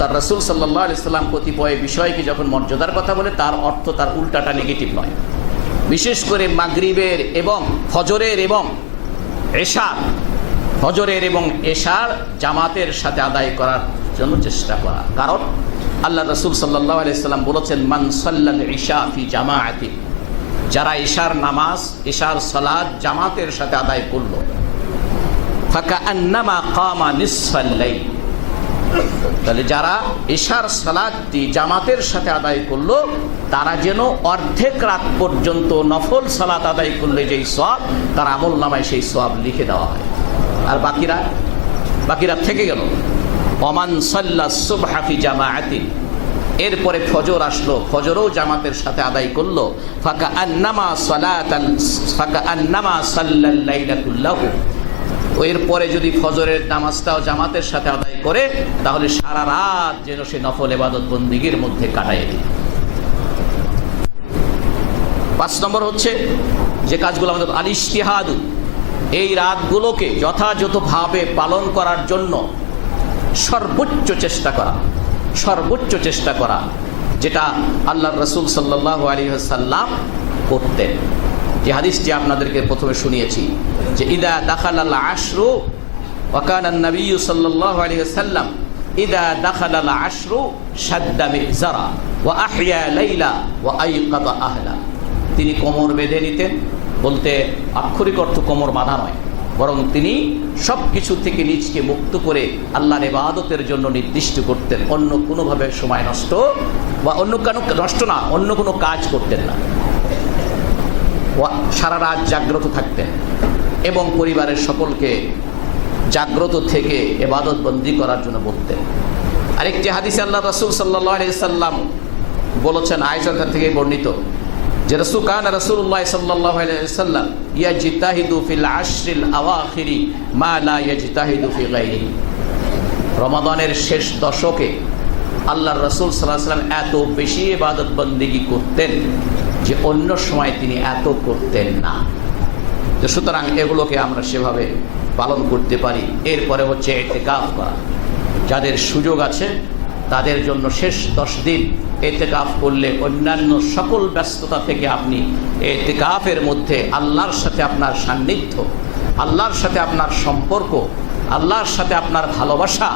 তার রাসূল সাল্লাল্লাহু আলাইহি সাল্লাম কতিপয় বিষয়কে যখন মর্যাদার কথা বলে, তার অর্থ তার উল্টাটা নেগেটিভ নয়। বিশেষ করে মাগরিবের এবং ফজরের এবং এশার, ফজরের এবং এশার জামাতের সাথে আদায় করার জন্য চেষ্টা করা। কারণ আল্লাহ রাসূল সাল্লাল্লাহু আলাইহি সাল্লাম বলেছেন, মান সাল্লাল ইশা ফি জামাআতি, যারা এশার নামাজ, এশার সালাত জামাতের সাথে আদায় করলো, ফাকান্নামা কামা নিসফাল লাইল। তাহলে যারা ইশার সালাতটি জামাতের সাথে আদায় করলো তারা যেন অর্ধেক রাত পর্যন্ত নফল সালাত আদায় করলে যেই সওয়াব তার আমলনামায় সেই সওয়াব লিখে দেওয়া হয়। আর বাকিরা থেকে গেল। ওমান সাল্লা সুবহা ফি জামাআতিন, এরপরে ফজর আসলো, ফজরও জামাতের সাথে আদায় করলো, ফাকান্নামা সাল্লাল লাইলা কুল্লাহু, এরপরে যদি ফজরের নামাজটাও জামাতের সাথে আদায় করে তাহলে সারা রাত যেন সে নফল ইবাদত বন্দিগির মধ্যে কাটায় দিল। 5 নম্বর হচ্ছে যে কাজগুলো আমাদের আল ইজতিহাদ, এই রাতগুলোকে যথাযথভাবে পালন করার জন্য সর্বোচ্চ চেষ্টা করা, যেটা আল্লাহর রাসূল সাল্লাল্লাহু আলাইহি ওয়াসাল্লাম করতেন। যে হাদিসটি আপনাদেরকে প্রথমে শুনিয়েছি যে ইদা দাখালাল আশরু ওয়া কানা নবী সাল্লাল্লাহু আলাইহি ওয়াসাল্লাম ইদা দাখালাল আশরু শাদ্দা মিজারা ওয়া আহইয়া লাইলা ওয়া আইকাদা আহলা। তিনি কোমর বেঁধে নিতেন, বলতে আক্ষরিক অর্থ কোমর বাঁধা নয়, বরং তিনি সব কিছু থেকে নিজকে মুক্ত করে আল্লাহর ইবাদতের জন্য নির্দিষ্ট করতেন। অন্য কোনোভাবে সময় নষ্ট বা অন্য কোনো কাজ করতেন না। সারা রাত জাগ্রত থাকতেন এবং পরিবারের সকলকে জাগ্রত থেকে ইবাদত বন্দি করার জন্য বলতেন। আরেকটি হাদিসে আল্লাহ রাসূল সাল্লাল্লাহু আলাইহি সাল্লাম বলেছেন, আয়েশা থেকে বর্ণিত, যে রাসূলুল্লাহ সাল্লাল্লাহু আলাইহি ওয়াসাল্লাম ইয়াজতাহিদু ফিল আশরিল আওয়াখিরি মা লা ইয়াজতাহিদু ফি গায়রিহি। রমাদানের শেষ দশকে আল্লাহর রাসূল সাল্লাল্লাহু আলাইহি ওয়াসাল্লাম এত বেশি ইবাদত বন্দেগী করতেন যে অন্য সময় তিনি এত করতেন না। তো সুতরাং এগুলোকে আমরা সেভাবে পালন করতে পারি। এরপরে হচ্ছে ইতিকাফ করা। যাদের সুযোগ আছে তাদের জন্য শেষ 10 দিন ইতিকাফ করলে অন্যান্য সকল ব্যস্ততা থেকে আপনি ইতিকাফের মধ্যে আল্লাহর সাথে আপনার সান্নিধ্য, আল্লাহর সাথে আপনার সম্পর্ক, আল্লাহর সাথে আপনার ভালোবাসা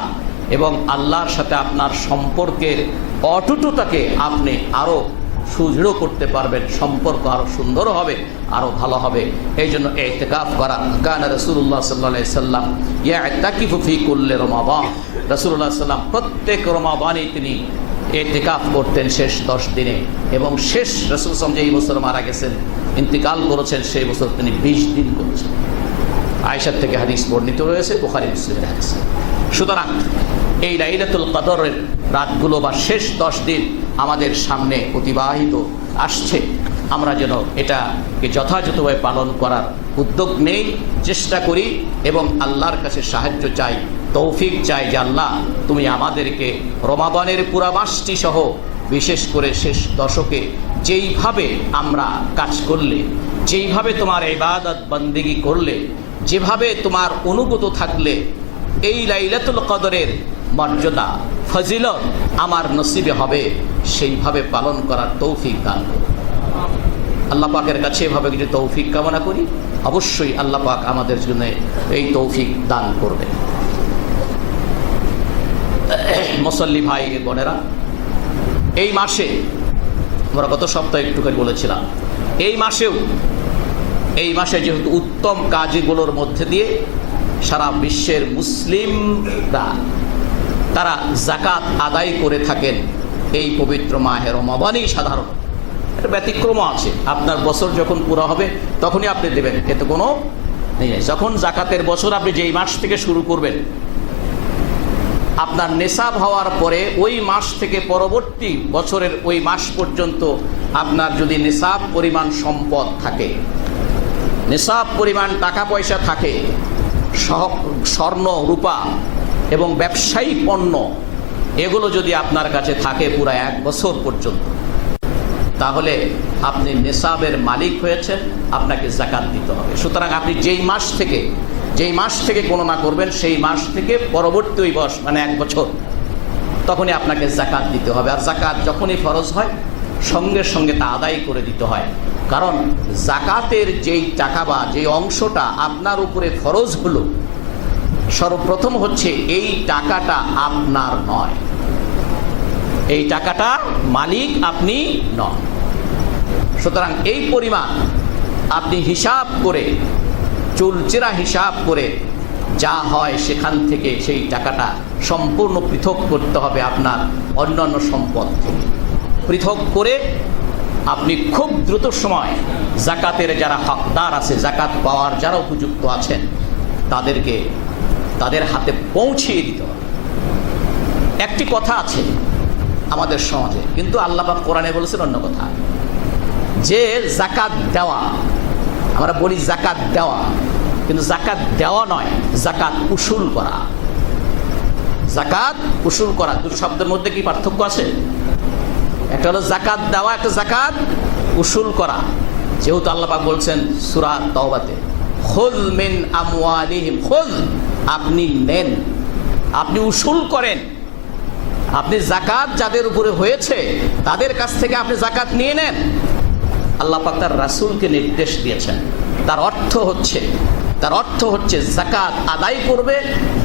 এবং আল্লাহর সাথে আপনার সম্পর্কের অটুটতাকে আপনি আরও সুদৃঢ় করতে পারবেন। সম্পর্ক আরও সুন্দর হবে, আরও ভালো হবে। এই জন্য ইতিকাফ করা। কানা রাসূলুল্লাহ সাল্লাল্লাহু আলাইহি সাল্লাম ইয়াতাকিফু ফি কুল্লি রমাদান। রাসূলুল্লাহ সাল্লাম প্রত্যেক রমাদানে তিনি ইতিকাফ করতেন শেষ 10 দিনে। এবং শেষ রাসূল সাল্লাল্লাহু যেই বছর মারা গেছেন, ইন্তিকাল করেছেন, সেই বছর তিনি 20 দিন করেছেন। আয়েশা থেকে হাদিস বর্ণিত রয়েছে, বুখারী মুসলিমের হাদিস। সুতরাং এই লাইলাতুল কদরের রাতগুলো বা শেষ 10 দিন আমাদের সামনে অতিবাহিত আসছে, আমরা যেন এটাকে যথাযথভাবে পালন করার উদ্যোগ নেই, চেষ্টা করি এবং আল্লাহর কাছে সাহায্য চাই, তৌফিক চাই যে আল্লাহ তুমি আমাদেরকে রমাদানের পুরা মাসটি সহ বিশেষ করে শেষ দশকে যেইভাবে আমরা কাজ করলে, যেইভাবে তোমার ইবাদত বন্দেগী করলে, যেভাবে তোমার অনুগত থাকলে এই লাইলাতুল কদরের মর্যাদা ফজিলত আমার নসিবে হবে, সেইভাবে পালন করার তৌফিক দান করুন। আল্লাহ পাকের কাছে এভাবে কিছু তৌফিক কামনা করি। অবশ্যই আল্লাহ পাক আমাদের জন্য এই তৌফিক দান করবে। মুসল্লি ভাই বোনেরা, এই মাসে আমরা গত সপ্তাহে একটু করে বলেছিলাম, এই মাসে যেহেতু উত্তম কাজগুলোর মধ্যে দিয়ে সারা বিশ্বের মুসলিমরা তারা জাকাত আদায় করে থাকেন, এই পবিত্র মাহে রমাদানেই সাধারণ। এটা ব্যতিক্রমও আছে, আপনার বছর যখন পুরো হবে তখনই আপনি দেবেন, এতে কোনো নেই। যখন জাকাতের বছর আপনি যেই মাস থেকে শুরু করবেন, আপনার নেশাব হওয়ার পরে ওই মাস থেকে পরবর্তী বছরের ওই মাস পর্যন্ত আপনার যদি নেশাব পরিমাণ সম্পদ থাকে, নেশাব পরিমাণ টাকা পয়সা থাকে, স্বর্ণ রূপা এবং ব্যবসায়িক পণ্য, এগুলো যদি আপনার কাছে থাকে পুরো 1 বছর পর্যন্ত, তাহলে আপনি নেশাবের মালিক হয়েছেন, আপনাকে যাকাত দিতে হবে। সুতরাং আপনি যেই মাস থেকে গণনা করবেন, সেই মাস থেকে পরবর্তী ওই বয়স মানে 1 বছর, তখনই আপনাকে যাকাত দিতে হবে। আর যাকাত যখনই ফরজ হয় সঙ্গে সঙ্গে তা আদায় করে দিতে হয়, কারণ যাকাতের যেই টাকা বা যেই অংশটা আপনার উপরে ফরজ হলো, সর্বপ্রথম হচ্ছে এই টাকাটা আপনার নয়, এই টাকাটা মালিক আপনি নন। সুতরাং এই পরিমাণ আপনি হিসাব করে, চুলচেরা হিসাব করে যা হয় সেখান থেকে সেই টাকাটা সম্পূর্ণ পৃথক করতে হবে আপনার অন্যান্য সম্পদ থেকে। পৃথক করে আপনি খুব দ্রুত সময় জাকাতের যারা হকদার আছে, জাকাত পাওয়ার যারা উপযুক্ত আছেন, তাদেরকে তাদের হাতে পৌঁছিয়ে দিতে হবে। একটি কথা আছে আমাদের সমাজে, কিন্তু আল্লাহ পাক কোরআনে বলেছেন অন্য কথা, যে জাকাত দেওয়া, আমরা বলি জাকাত দেওয়া, কিন্তু জাকাত দেওয়া নয়, জাকাত উসুল করা। জাকাত উসুল করা, দুটো শব্দের মধ্যে কি পার্থক্য আছে? একটা হলো জাকাত দেওয়া, একটা জাকাত উসুল করা। যেহেতু আল্লাহ পাক বলছেন সূরা তাওবাতে, খুয মিন আমওয়ালিহিম, খুয, আপনি নেন, আপনি উসুল করেন, আপনি জাকাত যাদের উপরে হয়েছে তাদের কাছ থেকে আপনি জাকাত নিয়ে নেন। আল্লাহ পাক তার রাসূলকে নির্দেশ দিয়েছেন। তার অর্থ হচ্ছে জাকাত আদায় করবে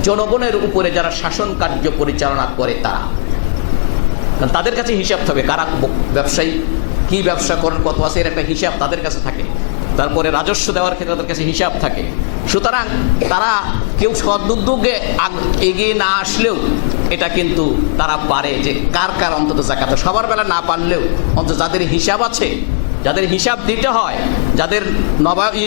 জনগণের উপরে যারা শাসন কার্য পরিচালনা করে তারা। কারণ তাদের কাছে হিসাব থাকে, কারা ব্যবসায়ী, কি ব্যবসা করেন, কত আছে, এর একটা হিসাব তাদের কাছে থাকে। তারপরে রাজস্ব দেওয়ার ক্ষেত্রে তাদের কাছে হিসাব থাকে। সুতরাং তারা কেউ সদুদ্যোগে এগিয়ে না আসলেও এটা কিন্তু তারা পারে যে কার কার অন্তত জাকাত, সবার বেলা না পারলেও অন্তত যাদের হিসাব আছে, যাদের হিসাব দিতে হয়, যাদের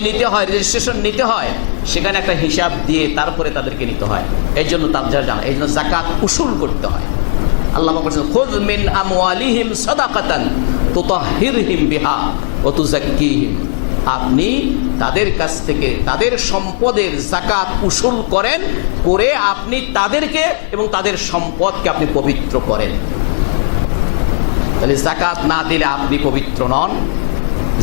নিতে হয়, রেজিস্ট্রেশন নিতে হয়, সেখানে একটা হিসাব দিয়ে তারপরে তাদেরকে নিতে হয়। এই জন্য তাদের জানা, এই জন্য জাকাত উসুল করতে হয়। আল্লাহ বলেছেন খুয মিন আমওয়ালিহিম সাদাকাতান তুতাহহিরহিম বিহা ওয়া তুযাক্কিহিম, আপনি তাদের কাছ থেকে তাদের সম্পদের জাকাত উসুল করেন, করে আপনি তাদেরকে এবং তাদের সম্পদকে আপনি পবিত্র করেন। তাহলে জাকাত না দিলে আপনি পবিত্র নন।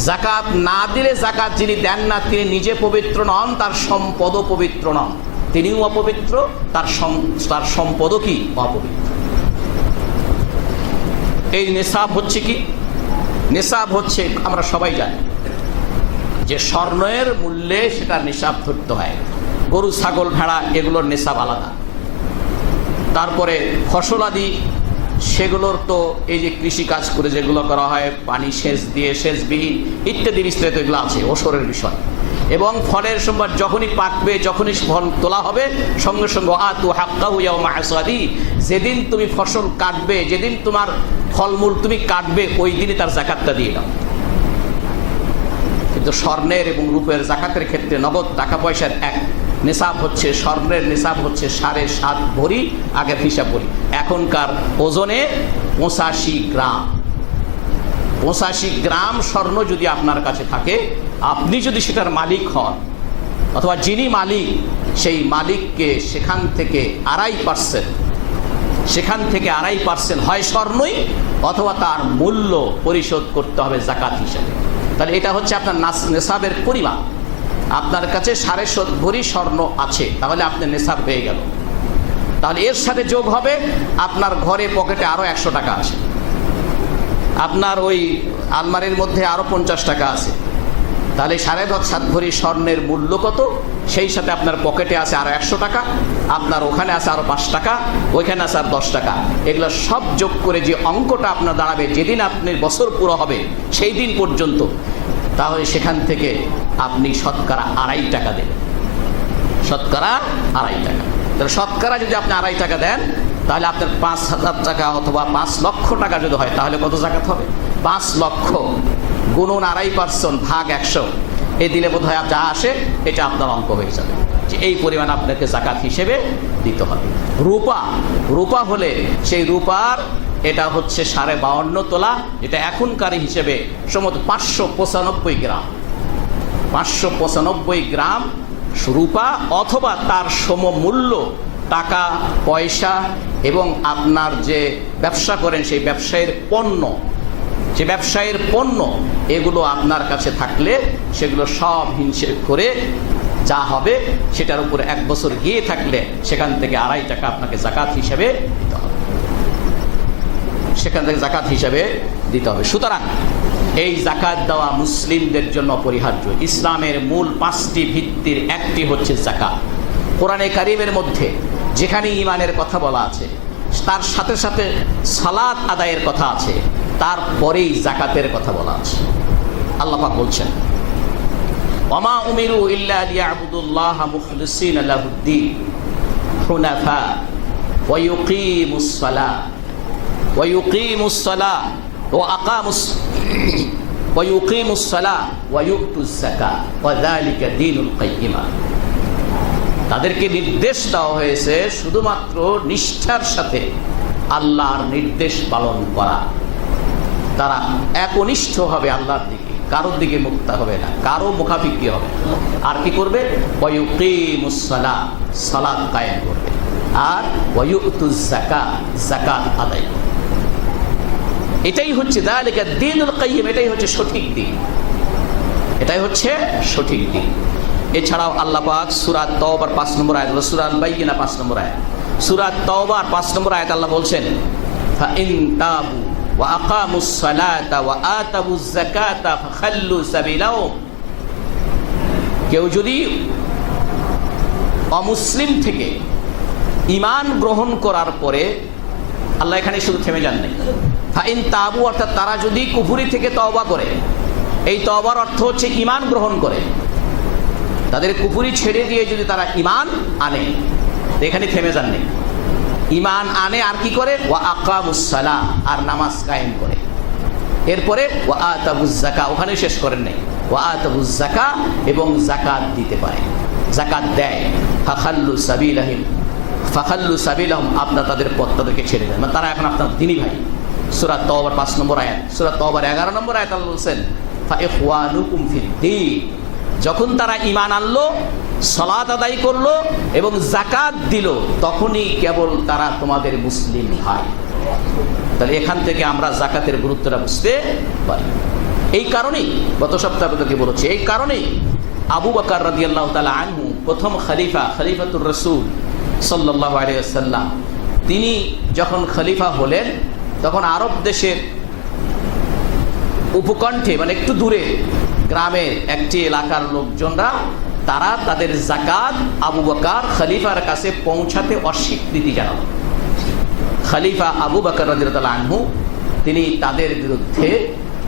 জাকাত না দিলে, জাকাত যিনি দেন না তিনি নিজে পবিত্র নন, তার সম্পদও পবিত্র নন, তিনিও অপবিত্র, তার সম্পদও কি অপবিত্র। এই নিসাব হচ্ছে কি? নিসাব হচ্ছে, আমরা সবাই জানি যে স্বর্ণের মূল্যে সেটা নিসাব ধরতে হয়। গরু, ছাগল, ভেড়া এগুলোর নিসাব আলাদা। তারপরে ফসলাদি, সেগুলোর তো এই যে কৃষি কাজ করে যেগুলো করা হয়, পানি সেচ দিয়ে, সেচবিহীন ইত্যাদি বিস্তারিত এগুলো আছে, ওসরের বিষয়। এবং ফলের সময় যখনই পাকবে, যখনই ফল তোলা হবে, সঙ্গে সঙ্গে আতু হাক্কাহু ইয়াওমা হাসাদি, যেদিন তুমি ফসল কাটবে, যেদিন তোমার ফলমূল তুমি কাটবে, ওই দিনই তার জাকাতটা দিয়ে দাও। কিন্তু স্বর্ণের এবং রূপের জাকাতের ক্ষেত্রে নগদ টাকা পয়সার এক নিসাব হচ্ছে, স্বর্ণের নিসাব হচ্ছে 7.5 ভরি, আগের হিসাব বলি, এখনকার ওজনে 85 গ্রাম। 85 গ্রাম স্বর্ণ যদি আপনার কাছে থাকে, আপনি যদি সেটার মালিক হন, অথবা যিনি মালিক সেই মালিককে সেখান থেকে 2.5% হয় স্বর্ণই, অথবা তার মূল্য পরিশোধ করতে হবে জাকাত হিসাবে। তাহলে এটা হচ্ছে আপনার নেসাবের পরিমাণ। আপনার কাছে 7.5 ভরি স্বর্ণ আছে, তাহলে আপনার নেসাব হয়ে গেল। তাহলে এর সাথে যোগ হবে আপনার ঘরে পকেটে আরও 100 টাকা আছে, আপনার ওই আলমারির মধ্যে আরও 50 টাকা আছে, তাহলে 7.5 ভরি স্বর্ণের মূল্য কত? সেই সাথে আপনার পকেটে আছে আরও 100 টাকা, আপনার ওখানে আছে আরও 5 টাকা, ওইখানে আছে আর 10 টাকা। এগুলো সব যোগ করে যে অঙ্কটা আপনার দাঁড়াবে, যেদিন আপনার বছর পুরো হবে সেই দিন পর্যন্ত, তাহলে সেখান থেকে আপনি শতকরা 2.5 টাকা দেবেন। শতকরা 2.5 টাকা। তাহলে শতকরা যদি আপনি 2.5 টাকা দেন, তাহলে আপনার 5,000 টাকা অথবা 5 লক্ষ টাকা যদি হয়, তাহলে কত জাকাত হবে? 5 লক্ষ গুণন 2.5% ভাগ 100, এই দিলে বোধ হয় যা আসে এটা আপনার অঙ্ক হয়ে যাবে যে এই পরিমাণ আপনাকে জাকাত হিসেবে দিতে হবে। রূপা হলে সেই রূপার এটা হচ্ছে 52.5 তোলা, যেটা এখনকার হিসেবে সম্ভবত 595 গ্রাম। 595 গ্রাম রূপা, অথবা তার সমমূল্য টাকা পয়সা এবং আপনার যে ব্যবসা করেন সেই ব্যবসায়ের পণ্য, এগুলো আপনার কাছে থাকলে সেগুলো সব হিসেব করে যা হবে সেটার উপরে 1 বছর গিয়ে থাকলে সেখান থেকে 2.5 টাকা আপনাকে জাকাত হিসেবে দিতে হবে। সুতরাং এই জাকাত দেওয়া মুসলিমদের জন্য অপরিহার্য। ইসলামের মূল 5টি ভিত্তির একটি হচ্ছে জাকাত। কোরআনে কারিমের মধ্যে যেখানে ঈমানের কথা বলা আছে, তার সাথে সাথে সালাত আদায়ের কথা আছে, তারপরেই জাকাতের কথা বলা আছে। আল্লাহ পাক বলছেন ওয়ামা উমিরু ইল্লা লিয়াবুদুল্লাহ মুখলিসিনা লাহুদ্দিন হুনাফা ওয়া ইউকিমুস সালাহ ওয়া ইউকিমুস সালাহ ওয়া ইউতুজ যাকাত ওয়া যালিকা দীনুল কাইয়্যিমা। তাদেরকে নির্দেশ দেওয়া হয়েছে শুধুমাত্র নিষ্ঠার সাথে আল্লাহর নির্দেশ পালন করা। তারা একনিষ্ঠ হবে আল্লাহর দিকে, কারোর দিকে মুক্তা হবে না, কারো মুখাফিকি হবে না। আর কি করবে? ওয়া ইউকিমুস সালাহ, সালাত কায়েম করবে, আর ওয়া ইউতুজ যাকাত, যাকাত আদায় করবে। এটাই হচ্ছে যালিকা দীনুল কাইয়্যিম, এটাই হচ্ছে সঠিক দিন, এটাই হচ্ছে সঠিক দিন। এছাড়াও আল্লাহ পাক সূরা তাওবার 5 নম্বর আয়াত, সূরা আল বাইয়িনা 5 নম্বর আয়াত, সূরা তাওবার 5 নম্বর আয়াত আল্লাহ বলছেন ফা ইন তাবু ওয়া আকামুস সালাতা ওয়া আতাবুজ যাকাতা ফাখাল্লু সাবিলাহুম। কেউ যদি অমুসলিম থেকে ঈমান গ্রহণ করার পরে, আল্লাহ এখানে শুধু থেমে যান নাই, ফা ইন তাবু অর্থাৎ তারা যদি কুফরি থেকে তওবা করে, এই তওবার অর্থ হচ্ছে ঈমান গ্রহণ করে, তাদের কুফরি ছেড়ে দিয়ে যদি তারা ঈমান আনে, এখানে থেমে যান নেই, ঈমান আনে আর কি করে? ওয়া আকামুস সালাহ, আর নামাজ কায়েম করে। এরপরে ওয়া আতাবুজ যাকাত, ওখানে শেষ করেন নাই, ওয়া আতাবুজ যাকাত, এবং যাকাত দিতে পারে, যাকাত দেয়। ফাখাল্লু সাবিলাহুম, আপনার তাদের পথ তাদেরকে ছেড়ে দেন, মানে তারা এখন আপনার দিনী ভাই। সূরা তাওবার 5 নম্বর আয়াত, সূরা তাওবার 11 নম্বর আয়াত আল্লাহ বলছেন ফা ইখওয়ানুকুম ফিদ্দীন। যখন তারা ঈমান আনলো, সালাত আদায় করলো এবং যাকাত দিল, তখনই কেবল তারা তোমাদের মুসলিম ভাই। তাহলে এখান থেকে আমরা যাকাতের গুরুত্বটা বুঝতে পারি। এই কারণেই গত সপ্তাহে আপনাদেরকে বলেছি, এই কারণেই আবু বকর রাদিয়াল্লাহু তাআলা আনহু, প্রথম খলিফাতুর রাসূল সাল্লাল্লাহু আলাইহি ওয়াসাল্লাম, তিনি যখন খলিফা হলেন, তখন আরব দেশের উপকণ্ঠে, মানে একটু দূরে গ্রামের একটি এলাকার লোকজনরা, তারা তাদের যাকাত আবু বকর খলিফার কাছে পৌঁছাতে অস্বীকৃতি জানাল। খলিফা আবু বকর রাদিয়াল্লাহু আনহু তিনি তাদের বিরুদ্ধে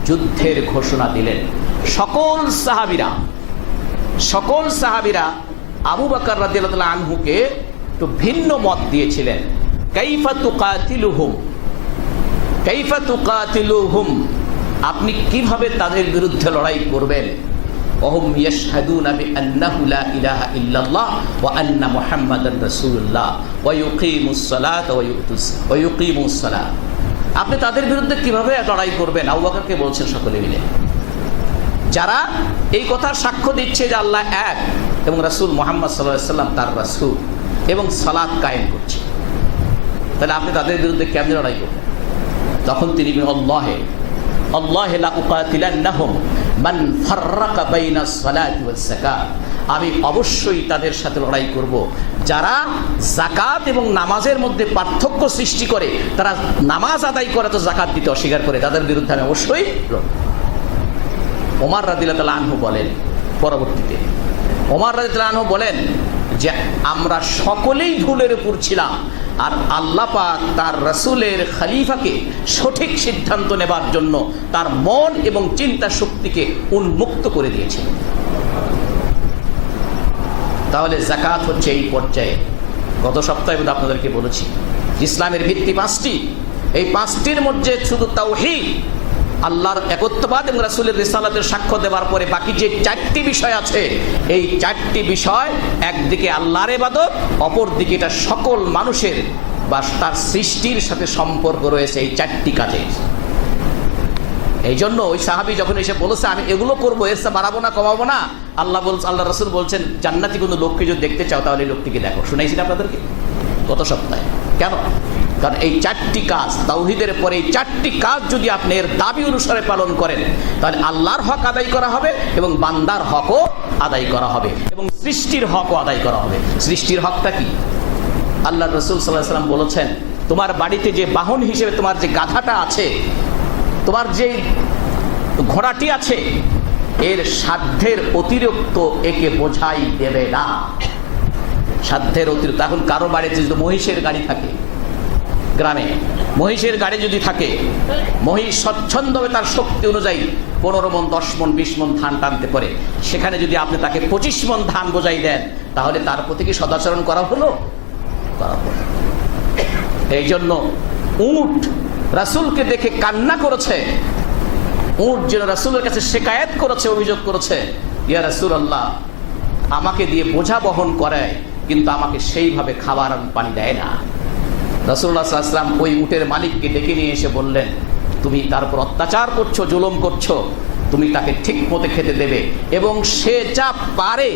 যুদ্ধের ঘোষণা দিলেন। সকল সাহাবীরা আবু বকর রাদিয়াল্লাহু আনহুকে একটু ভিন্ন মত দিয়েছিলেন। কাইফা তুকাতিলুহুম, আপনি কিভাবে তাদের বিরুদ্ধে লড়াই করবেন? ওহুম ইয়াশহাদুনা বিআন্নাহু লা ইলাহা ইল্লাল্লাহ ওয়া আন্না মুহাম্মাদার রাসূলুল্লাহ ওয়া ইউকিমুস সালাহ। আপনি তাদের বিরুদ্ধে কিভাবে লড়াই করবেন? আবু বকরকে বলছেন সকলে মিলে, যারা এই কথার সাক্ষ্য দিচ্ছে যে আল্লাহ এক এবং রাসূল মুহাম্মদ সাল্লাল্লাহু আলাইহি ওয়াসাল্লাম তার রাসূল, এবং সালাত কায়েম করছে, তাহলে আপনি তাদের বিরুদ্ধে কেমন লড়াই করবেন? তখন তিনি আল্লাহ লা উকাতিলান্নাহুম মান ফাররাকা বাইনাস সালাতি ওয়াজ যাকাত, আমি অবশ্যই তাদের সাথে লড়াই করব যারা যাকাত এবং নামাজের মধ্যে পার্থক্য সৃষ্টি করে, তারা নামাজ আদায় করে তো যাকাত দিতে অস্বীকার করে, তাদের বিরুদ্ধে আমি অবশ্যই লড়ব। ওমর রাদিয়াল্লাহু আনহু বলেন, পরবর্তীতে ওমর রাদিয়াল্লাহু আনহু বলেন যে আমরা সকলেই ভুলের উপর ছিলাম, আর আল্লাহ পাক তার রাসূলের খলিফাকে সঠিক সিদ্ধান্ত নেবার জন্য তার মন এবং চিন্তা শক্তিকে উন্মুক্ত করে দিয়েছিলেন। তাহলে যাকাত হচ্ছে এই পর্যায়ে। গত সপ্তাহে আপনাদেরকে বলেছি ইসলামের ভিত্তি 5টি, এই 5টির মধ্যে শুধু তাওহীদ, আল্লাহর একত্ববাদ এবং রাসূলের রিসালাতের সাক্ষ্য দেওয়ার পরে বাকি যে 4টি বিষয় আছে, এই 4টি বিষয় একদিকে আল্লাহর ইবাদত, অপর দিকে এটা সকল মানুষের বা তার সৃষ্টির সাথে সম্পর্ক রয়েছে এই 4টি কাজে। এই জন্য ওই সাহাবী যখন এসে বলেছে আমি এগুলো করবো, এর চেয়ে বাড়াবো না কমাবো না, আল্লাহ রাসূল বলছেন জান্নাতি কোনো লোককে যদি দেখতে চাও তাহলে এই লোকটিকে দেখো। শুনাইছি না আপনাদেরকে গত সপ্তাহে? কেন? কারণ এই 4টি কাজ, তাওহীদের পরে এই 4টি কাজ যদি আপনি এর দাবি অনুসারে পালন করেন, তাহলে আল্লাহর হক আদায় করা হবে এবং বান্দার হকও আদায় করা হবে এবং সৃষ্টির হকও আদায় করা হবে। সৃষ্টির হকটা কি? আল্লাহ রাসূল সাল্লাল্লাহু আলাইহি ওয়াসাল্লাম বলেছেন, তোমার বাড়িতে যে বাহন হিসেবে তোমার যে গাধাটা আছে, তোমার যে ঘোড়াটি আছে, এর সাধ্যের অতিরিক্ত একে বোঝাই দেবে না। সাধ্যের অতিরিক্ত। এখন কারো বাড়িতে যদি মহিষের গাড়ি থাকে, গ্রামে মহিষের গাড়ি যদি থাকে, মহিষ স্বচ্ছন্দভাবে তার শক্তি অনুযায়ী 15 মণ 10 মণ 20 মণ ধান টানতে পারে, সেখানে যদি আপনি তাকে 25 মণ ধান বোঝাই দেন, তাহলে তার প্রতি কি সদাচরণ করা হলো? করা হলো। এই জন্য উট রাসূলকে দেখে কান্না করেছে, উট যেন রাসূলের কাছে শিকায়েত করেছে, অভিযোগ করেছে, ইয়া রাসূলুল্লাহ, আমাকে দিয়ে বোঝা বহন করায় কিন্তু আমাকে সেইভাবে খাবার পানি দেয় না। রাসূলুল্লাহ সাল্লাল্লাহু আলাইহি ওয়াসাল্লাম ওই উটের মালিককে ডেকে নিয়ে এসে বললেন, তুমি তার উপর অত্যাচার করছো, জুলুম করছো, তুমি তাকে ঠিক মতো খেতে দেবে এবং সে যা পারে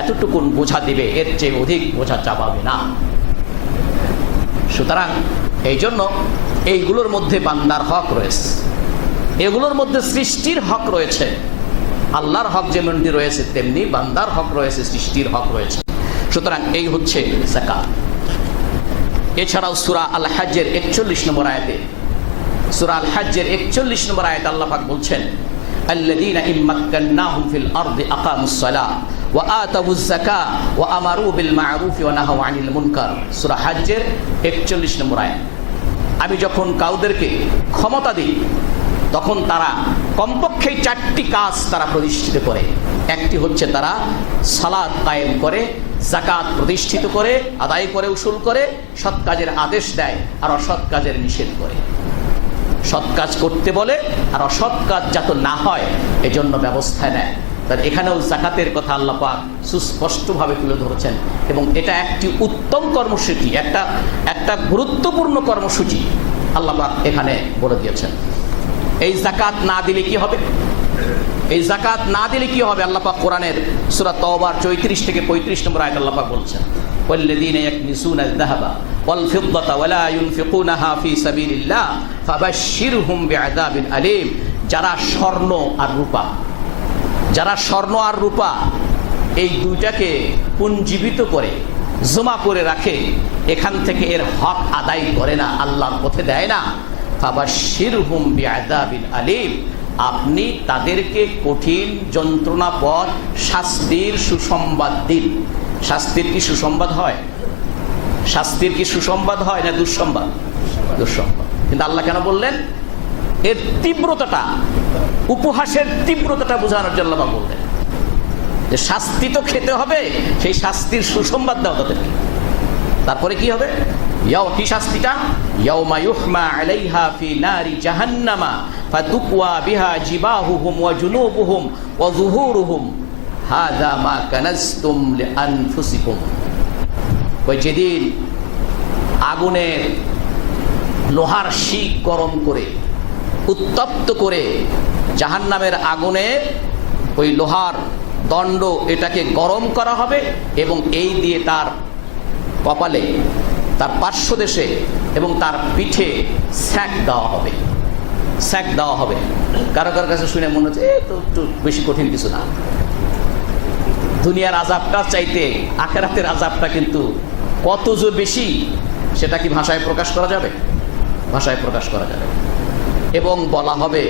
এতটুকুন বোঝা দিবে, এর চেয়ে অধিক বোঝা চাপাবে না। সুতরাং এই জন্য এইগুলোর মধ্যে বান্দার হক রয়েছে, এগুলোর মধ্যে সৃষ্টির হক রয়েছে। আল্লাহর হক যেমনটি রয়েছে তেমনি বান্দার হক রয়েছে, সৃষ্টির হক রয়েছে। সুতরাং এই হচ্ছে যাকাত। এছাড়াও সূরা আল হজ্জের 41 নম্বর আয়াতে, সূরা আল হজ্জের 41 নম্বর আয়াতে আল্লাহ পাক বলছেন, আল্লাযীনা ইম্মাক্কান্নাহুম ফিল আরদি আকামুস সালাহ ওয়া আতাউয যাকাহ ওয়া আমারু বিল মা'রুফি ওয়া নাহাউ আনিল মুনকার। সূরা হজ্জের 41 নম্বর আয়াত। আমি যখন কাউদেরকে ক্ষমতা দিই তখন তারা কমপক্ষে 4টি কাজ তারা প্রতিষ্ঠিত করে। একটি হচ্ছে তারা সালাত কায়েম করে, যাকাত প্রতিষ্ঠিত করে, আদায় করে, উসুল করে, সৎ কাজের আদেশ দেয় আর অসৎ কাজের নিষেধ করে। সৎ কাজ করতে বলে আর অসৎ কাজ যাতে না হয় এজন্য ব্যবস্থা নেয়। তার এখানেও যাকাতের কথা আল্লাহ পাক সুস্পষ্টভাবে তুলে ধরেছেন এবং এটা একটি উত্তম কর্মসূচি, একটা গুরুত্বপূর্ণ কর্মসূচি আল্লাহ পাক এখানে বলে দিয়েছেন। এই যাকাত না দিলে কি হবে? এই যাকাত না দিলে কি হবে? আল্লাহ পাক কোরআনের সূরা তাওবার 34 থেকে 35 নম্বর আয়াতে আল্লাহ পাক বলছেন, ওয়াল্লাযীনা ইয়াকনিসুনা আয-যাহাবা ওয়াল ফিদ্দাতা ওয়া লা ইউনফিকুনাহা ফি সাবিলিল্লাহ ফাবাশশিরহুম বিআযাবিন আলীম। যারা স্বর্ণ আর রূপা এই দুইটাকে পুঞ্জীবিত করে জমা করে রাখে, এখান থেকে এর হক আদায় করে না, আল্লাহর পথে দেয় না, ফাবাশশিরহুম বিআযাবিন আলীম, আপনি তাদেরকে কঠিন যন্ত্রণাপদ শাস্তির সুসংবাদ দিন। শাস্তির কি সুসংবাদ হয়? শাস্তির কি সুসংবাদ হয় না দুঃসংবাদ? দুঃসংবাদ। কিন্তু আল্লাহ কেন বললেন? এর তীব্রতাটা, উপহাসের তীব্রতাটা বোঝানোর জন্য আল্লাহ বললেন যে শাস্তি তো খেতে হবে, সেই শাস্তির সুসংবাদ দাও তাদেরকে। তারপরে কি হবে? কি শাস্তিটা? ইয়াউমা ইউহমা আলাইহা ফি নারি জাহান্নামা ফাতুকওয়া বিহা জিবাহুহুম ওয়া জুনুবুহুম ওয়া যুহুরুহুম হাযা মা কানাজতুম লিআনফুসিকুম। ওই যেদিন আগুনের লোহার শিক গরম করে, উত্তপ্ত করে, জাহান্নামের আগুনে ওই লোহার দণ্ড এটাকে গরম করা হবে এবং এই দিয়ে তার কপালে, তার পার্শ্বদেশে এবং তার পিঠে স্যাক দেওয়া হবে। স্যাক দেওয়া হবে। কারো কারো কাছে শুনে মনে হচ্ছে তো একটু বেশি কঠিন কিছু না। দুনিয়ার আযাবটা চাইতে আখিরাতের আযাবটা কিন্তু কত যে বেশি, সেটা কি ভাষায় প্রকাশ করা যাবে? ভাষায় প্রকাশ করা যাবে। এবং বলা হবে,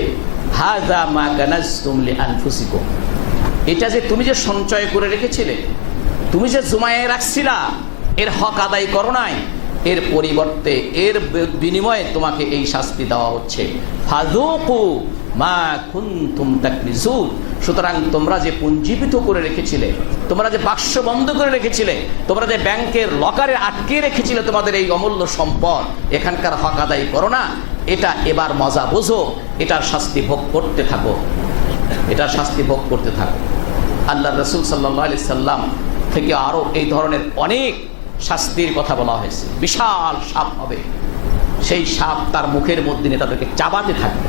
হাযা মা কানাজতুম লিআনফুসিকুম, এটা যে তুমি যে সঞ্চয় করে রেখেছিলে, তুমি যে জমায়ে রাখছিলা, এর হক আদায় করো নাই, এর পরিবর্তে, এর বিনিময়ে তোমাকে এই শাস্তি দেওয়া হচ্ছে। ফাযুকু মা কুনতুম তাকনিজুন। সুতরাং তোমরা যে পুঞ্জীবিত করে রেখেছিলে, তোমরা যে বাক্স বন্ধ করে রেখেছিলে, তোমরা যে ব্যাংকের লকারে আটকে রেখেছিলে তোমাদের এই অমূল্য সম্পদ, এখানকার হক আদায় করো না, এটা এবার মজা বোঝো, এটার শাস্তি ভোগ করতে থাকো, এটার শাস্তি ভোগ করতে থাকো। আল্লাহ রাসূল সাল্লাল্লাহু আলাইহি সাল্লাম থেকে আরো এই ধরনের অনেক শাস্তির কথা বলা হয়েছে। বিশাল সাপ হবে, সেই সাপ তার মুখের মধ্যে নিয়ে তাদেরকে চাবাতে থাকবে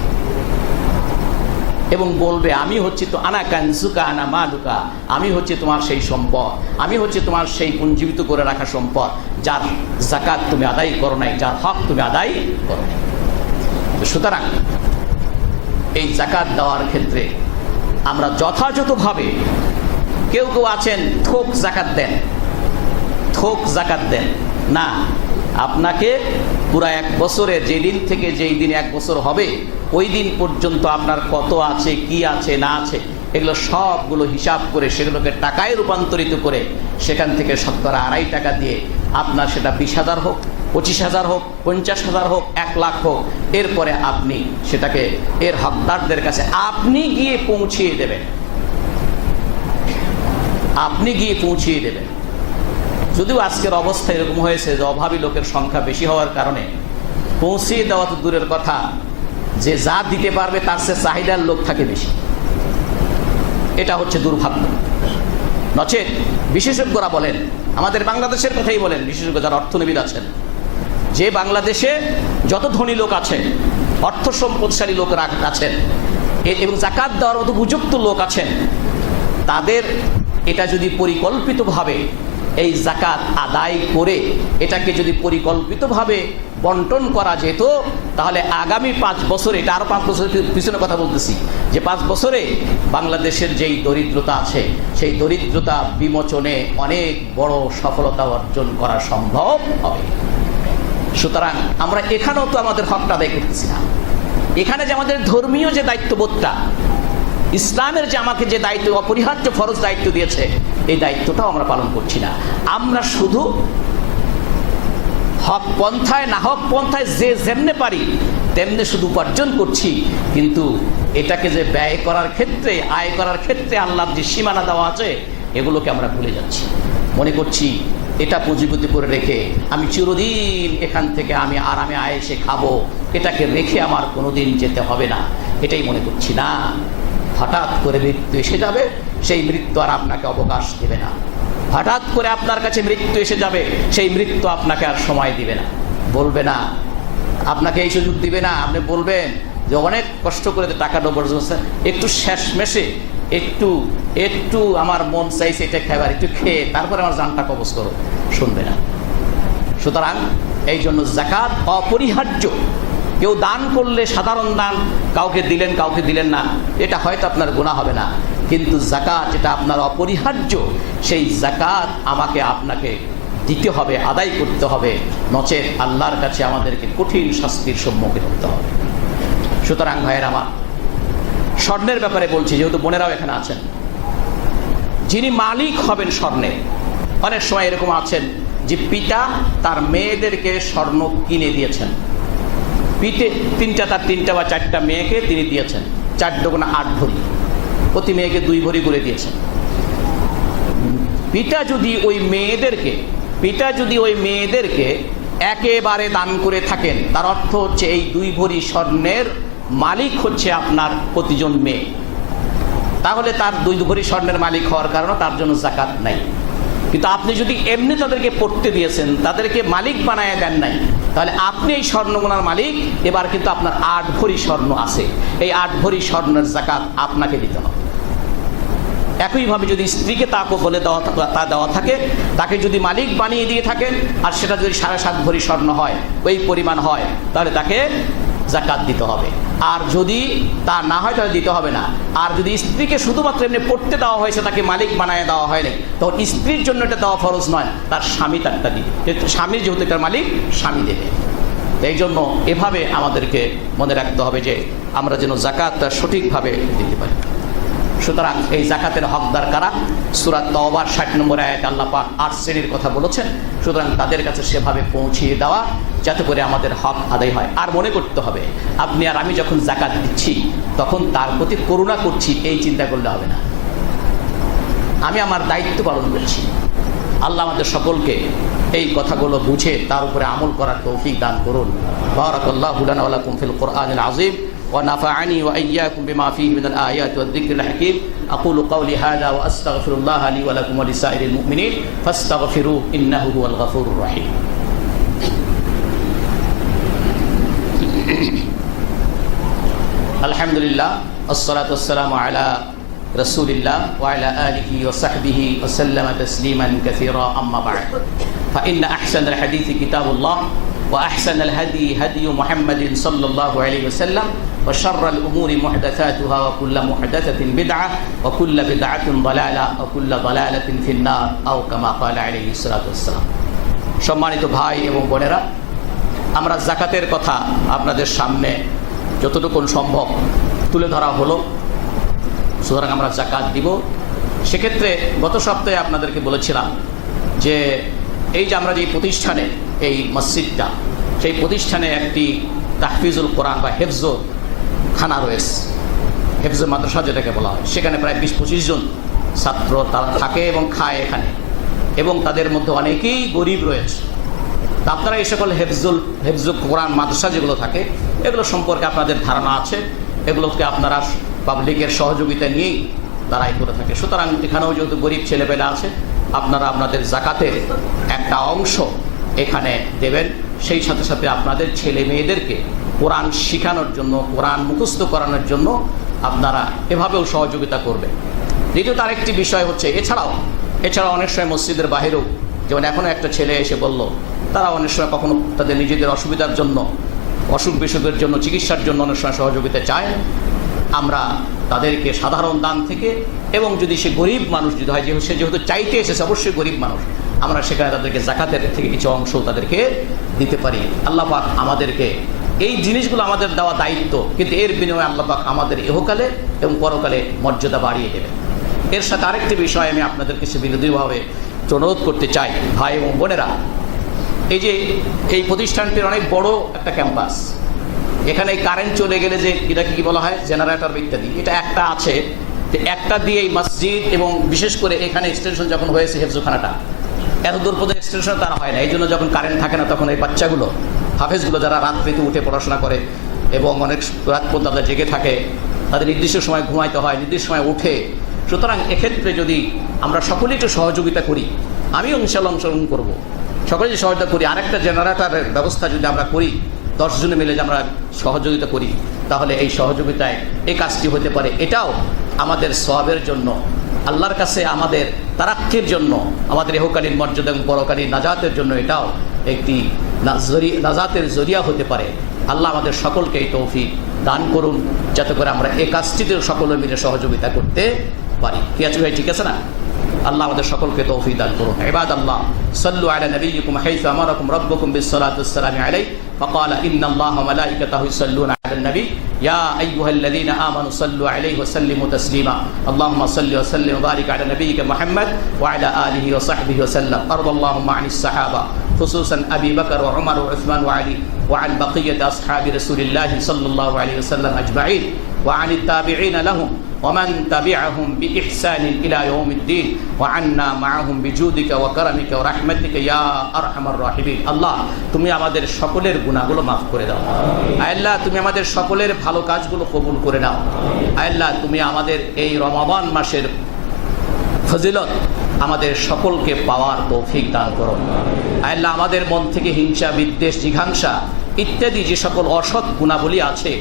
এবং বলবে, আমি হচ্ছে তো আনা কানজুকা আনা মালুকা, আমি হচ্ছে তোমার সেই সম্পদ, আমি হচ্ছে তোমার সেই পুঞ্জীবিত করে রাখা সম্পদ, যার যাকাত তুমি আদায় করো নাই, যার হক তুমি আদায় করো নাই। সুতরাং এই যাকাত দেওয়ার ক্ষেত্রে আমরা যথাযথভাবে, কেউ কেউ আছেন থোক যাকাত দেন, থোক যাকাত দেন না, আপনাকে পুরা 1 বছরে যেদিন থেকে যেই দিন 1 বছর হবে ওই দিন পর্যন্ত আপনার কত আছে, কি আছে না আছে, এগুলো সবগুলো হিসাব করে সেগুলোকে টাকায় রূপান্তরিত করে সেখান থেকে 2.5 টাকা দিয়ে আপনার সেটা 20,000 হোক, 25,000 হোক, 50,000 হোক, 1 লাখ হোক, এরপরে আপনি সেটাকে এর হকদারদের কাছে আপনি গিয়ে পৌঁছিয়ে দেবেন। আপনি গিয়ে পৌঁছিয়ে দেবেন। যদিও আজকের অবস্থা এরকম হয়েছে যে অভাবী লোকের সংখ্যা বেশি হওয়ার কারণে পৌঁছিয়ে দেওয়া তো দূরের কথা, যে যা দিতে পারবে তার চেয়ে চাহিদার লোক থাকে বেশি। এটা হচ্ছে দুর্ভাগ্য। নচেত বিশেষজ্ঞরা বলেন, আমাদের বাংলাদেশের কথাই বলেন, বিশেষজ্ঞ যারা অর্থনীতিবিদ আছেন, যে বাংলাদেশে যত ধনী লোক আছেন, অর্থ সম্পদশালী লোক আছেন এবং যাকাত দেওয়ার মতো উপযুক্ত লোক আছেন, তাদের এটা যদি পরিকল্পিতভাবে এই যাকাত আদায় করে এটাকে যদি পরিকল্পিতভাবে বন্টন করা যেত, তাহলে আগামী 5 বছরে, এটা আরও 5 বছরের পিছনে কথা বলতেছি, যে 5 বছরে বাংলাদেশের যেই দরিদ্রতা আছে সেই দরিদ্রতা বিমোচনে অনেক বড় সফলতা অর্জন করা সম্ভব হবে। সুতরাং আমরা এখানেও তো আমাদের হকটা আদায় করতেছি না। এখানে যে আমাদের ধর্মীয় যে দায়িত্ববোধটা, ইসলামের যে আমাকে যে দায়িত্ব, অপরিহার্য ফরজ দায়িত্ব দিয়েছে, এই দায়িত্বটাও আমরা পালন করছি না। আমরা শুধু হক পন্থায় না হক পন্থায় যে যেমনে পারি তেমনি শুধু উপার্জন করছি, কিন্তু এটাকে যে ব্যয় করার ক্ষেত্রে, আয় করার ক্ষেত্রে আল্লাহর যে সীমানা দেওয়া আছে, এগুলোকে আমরা ভুলে যাচ্ছি। মনে করছি এটা পুঁজিপতি করে রেখে আমি চিরদিন এখান থেকে আমি আরামে আয়েসে খাবো, এটাকে রেখে আমার কোনোদিন যেতে হবে না, এটাই মনে করছি না। হঠাৎ করে মৃত্যু এসে যাবে, সেই মৃত্যু আর আপনাকে অবকাশ দেবে না। হঠাৎ করে আপনার কাছে মৃত্যু এসে যাবে, সেই মৃত্যু আপনাকে আর সময় দিবে না, বলবে না, আপনাকে এই সুযোগ দিবে না। আপনি বলবেন যে অনেক কষ্ট করে টাকাটা উপার্জন করছে, একটু শেষমেশে একটু আমার মন চাইছে এটা খাবার, একটু খেয়ে তারপরে আমার জানটা কবজ করো, শুনবে না। সুতরাং এই জন্য যাকাত অপরিহার্য। কেউ দান করলে সাধারণ দান, কাউকে দিলেন কাউকে দিলেন না, এটা হয়তো আপনার গুনাহ হবে না, কিন্তু যাকাত যেটা আপনার অপরিহার্য, সেই যাকাত আমাকে আপনাকে দিতে হবে, আদায় করতে হবে, নচেত আল্লাহর কাছে আমাদেরকে কঠিন শাস্তির সম্মুখীন হতে হবে। সুতরাং ভাইয়ের আমার, স্বর্ণের ব্যাপারে বলছি, যেহেতু বোনেরাও এখানে আছেন, যিনি মালিক হবেন স্বর্ণের, অনেক সময় এরকম আছেন যে পিতা তার মেয়েদেরকে স্বর্ণ কিনে দিয়েছেন, তার 3টা বা 4টা মেয়েকে তিনি দিয়েছেন, 4 দুগুণা 8 ভরি, প্রতি মেয়েকে 2 ভরি করে দিয়েছেন। পিতা যদি ওই মেয়েদেরকে একেবারে দান করে থাকেন, তার অর্থ হচ্ছে এই 2 ভরি স্বর্ণের মালিক হচ্ছে আপনার প্রতিজন মেয়ে, তাহলে তার 2 ভরি স্বর্ণের মালিক হওয়ার কারণে তার জন্য যাকাত নাই। কিন্তু আপনি যদি এমনি তাদেরকে পড়তে দিয়েছেন, তাদেরকে মালিক বানায় দেন নাই, তাহলে আপনি এই স্বর্ণগুনার মালিক। এবার কিন্তু আপনার 8 ভরি স্বর্ণ আছে, এই 8 ভরি স্বর্ণের যাকাত আপনাকে দিতে হবে। একইভাবে যদি স্ত্রীকে তাকে বলে দেওয়া থাকে, তাকে যদি মালিক বানিয়ে দিয়ে থাকেন, আর সেটা যদি 7.5 ভরি স্বর্ণ হয়, ওই পরিমাণ হয়, তাহলে তাকে যাকাত দিতে হবে। আর যদি তা না হয় তাহলে দিতে হবে না। আর যদি স্ত্রীকে শুধুমাত্র এমনি পড়তে দেওয়া হয়েছে, তাকে মালিক বানায় দেওয়া হয়নি, তখন স্ত্রীর জন্য এটা দেওয়া ফরজ নয়, তার স্বামী তারটা দিবে। স্বামীর যেহেতু এটার মালিক, স্বামী দেবে। এই জন্য এভাবে আমাদেরকে মনে রাখতে হবে যে আমরা যেন যাকাতটা সঠিকভাবে দিতে পারি। সুতরাং এই যাকাতের হকদার কারা? সূরা তাওবার 60 নম্বর আয়াতে আল্লাহ পাক 8 শ্রেণীর কথা বলেছেন। সুতরাং তাদের কাছে সেভাবে পৌঁছিয়ে দেওয়া, যাতে করে আমাদের হক আদায় হয়। আর মনে করতে হবে, আপনি আর আমি যখন যাকাত দিচ্ছি, তখন তার প্রতি করুণা করছি, এই চিন্তা করলে হবে না। আমি আমার দায়িত্ব পালন করছি। আল্লাহ আমাদের সকলকে এই কথাগুলো বুঝে তার উপরে আমল করার তৌফিক দান করুন। বারাকাল্লাহু লানা ওয়া লাকুম ফিল কুরআনিল আযীম ونفعني وإياكم بما فيه من الآيات والذكر الحكيم. أقول قولي هذا وأستغفر الله لي ولكم ولسائر المؤمنين فاستغفروه إنه هو الغفور الرحيم. الحمد لله والصلاة والسلام على رسول الله وعلى آله وصحبه وسلم تسليما كثيرا. أما بعد، فإن أحسن الحديث كتاب الله وأحسن الهدي هدي محمد صلى الله عليه وسلم وشر الأمور محدثاتها وكل محدثة بدعة وكل بدعة ضلالة وكل ضلالة في النار أو كما قال عليه الصلاة والسلام. সম্মানিত ভাই এবং বোনেরা, আমরা যাকাতের কথা আপনাদের সামনে যতটুকু সম্ভব তুলে ধরা হলো। সুতরাং আমরা যাকাত দিব। সেক্ষেত্রে গত সপ্তাহে আপনাদেরকে বলেছিলাম যে এই যে আমরা যে প্রতিষ্ঠানে এই মসজিদটা, সেই প্রতিষ্ঠানে একটি তাহফিজুল কোরআন বা হেফজ খানা রয়েছে, হেফজ মাদ্রাসা যেটাকে বলা হয়। সেখানে প্রায় 20-25 জন ছাত্র তারা থাকে এবং খায় এখানে, এবং তাদের মধ্যে অনেকেই গরিব রয়েছে। তা আপনারা এই সকল হেফজুল কোরআন মাদ্রাসা যেগুলো থাকে এগুলো সম্পর্কে আপনাদের ধারণা আছে, এগুলোকে আপনারা পাবলিকের সহযোগিতা নিয়েই তারাই করে থাকে। সুতরাং এখানেও যেহেতু গরিব ছেলেপেলে আছে, আপনারা আপনাদের জাকাতের একটা অংশ এখানে দেবেন। সেই সাথে সাথে আপনাদের ছেলে মেয়েদেরকে কোরআন শেখানোর জন্য, কোরআন মুখস্থ করানোর জন্য আপনারা এভাবেও সহযোগিতা করবেন। দ্বিতীয়ত আরেকটি বিষয় হচ্ছে, এছাড়াও অনেক সময় মসজিদের বাহিরেও, যেমন এখনও একটা ছেলে এসে বলল, তারা অনেক সময় কখনো তাদের নিজেদের অসুবিধার জন্য, অসুখ বিসুখের জন্য, চিকিৎসার জন্য অনেক সময় সহযোগিতা চায়। আমরা তাদেরকে সাধারণ দান থেকে, এবং যদি সে গরিব মানুষ যদি হয়, সে যেহেতু চাইতে এসেছে অবশ্যই গরিব মানুষ, আমরা সেখানে তাদেরকে জাকাতের থেকে কিছু অংশ তাদেরকে দিতে পারি। আল্লাহ পাক আমাদেরকে এই জিনিসগুলো আমাদের দেওয়া দায়িত্ব, কিন্তু এর বিনিময়ে আল্লাহ পাক আমাদের ইহকালে এবং পরকালে মর্যাদা বাড়িয়ে দেবেন। এর সাথে আরেকটি বিষয় আমি আপনাদের কাছে বিনোদীভাবে অনুরোধ করতে চাই, ভাই এবং বোনেরা, এই যে এই প্রতিষ্ঠানটির অনেক বড় একটা ক্যাম্পাস, এখানে কারেন্ট চলে গেলে যে এটাকে কি বলা হয়, জেনারেটর ইত্যাদি, এটা একটা আছে, একটা দিয়ে এই মসজিদ এবং বিশেষ করে এখানে এক্সটেনশন যখন হয়েছে হেফজখানাটা, এত দূর পর্যন্ত এক্সটেনশন তারা হয় না। এই জন্য যখন কারেন্ট থাকে না তখন এই বাচ্চাগুলো, হাফেজগুলো যারা রাত্রিতে উঠে পড়াশোনা করে এবং অনেক রাত পর্যন্ত তাদের জেগে থাকে, তাদের নির্দিষ্ট সময় ঘুমাইতে হয়, নির্দিষ্ট সময় উঠে। সুতরাং এক্ষেত্রে যদি আমরা সকলেই একটু সহযোগিতা করি, আমিও ইনশাআল্লাহ অংশগ্রহণ করবো, সকলে যে সহযোগিতা করি, আরেকটা জেনারেটরের ব্যবস্থা যদি আমরা করি, 10 জনে মিলে যে আমরা সহযোগিতা করি, তাহলে এই সহযোগিতায় এই কাজটি হতে পারে। এটাও আমাদের সওয়াবের জন্য, আল্লাহর কাছে আমাদের তারাক্কির জন্য, আমাদের ইহকালীন মর্যাদা এবং পরকালীন নাজাতের জন্য এটাও একটি নাজাতের জরিয়া হতে পারে। আল্লাহ আমাদের সকলকে এই তৌফিক দান করুন, যাতে করে আমরা এই কাজটিতে সকলে মিলে সহযোগিতা করতে পারি। কি আছে ভাই, ঠিক আছে না? আল্লাহ আমাদের সকলকে তৌফিক দান করুন। ইবাদাল্লাহ, সাল্লু আলা নবিয়্যিকুম হাইসু আমারাকুম রাব্বুকুম বিস-সালাতি ওয়াস-সালামু আলাইহি ফাকালা ইন্নাল্লাহা ওয়া মালাইকাতাহু ইউসাল্লুনা আলান নবী ইয়া আইয়ুহাল্লাযীনা আমানু সাল্লু আলাইহি ওয়া সাল্লিমু তাসলিমা আল্লাহুম্মা সাল্লি ওয়া সাল্লিম ওয়া বারিক আলা নবিয়্যিকা মুহাম্মদ ওয়া আলা আলিহি ওয়া সাহবিহি ওয়া সাল্লাম। আরদাল্লাহুম্মা আনিস সাহাবা خصوصا أبي بكر وعمر وعثمان وعلي وعن بقية أصحاب رسول الله صلى الله عليه وسلم أجمعين وعن التابعين لهم ومن تبعهم بإحسان إلى يوم الدين وعنا معهم بجودك وكرمك ورحمتك يا أرحم الراحمين। আল্লাহ তুমি আমাদের সকলের গুনাহগুলো মাফ করে দাও। আল্লাহ তুমি আমাদের সকলের ভালো কাজগুলো কবুল করে নাও। আল্লাহ তুমি আমাদের এই রমাদান মাসের ফজিলত আমাদের সকলকে পাওয়ার তৌফিক দান করো। আল্লাহ আমাদের মন থেকে হিংসা, বিদ্বেষ, জিঘাংসা ইত্যাদি যে সকল অসৎ গুণাবলী আছে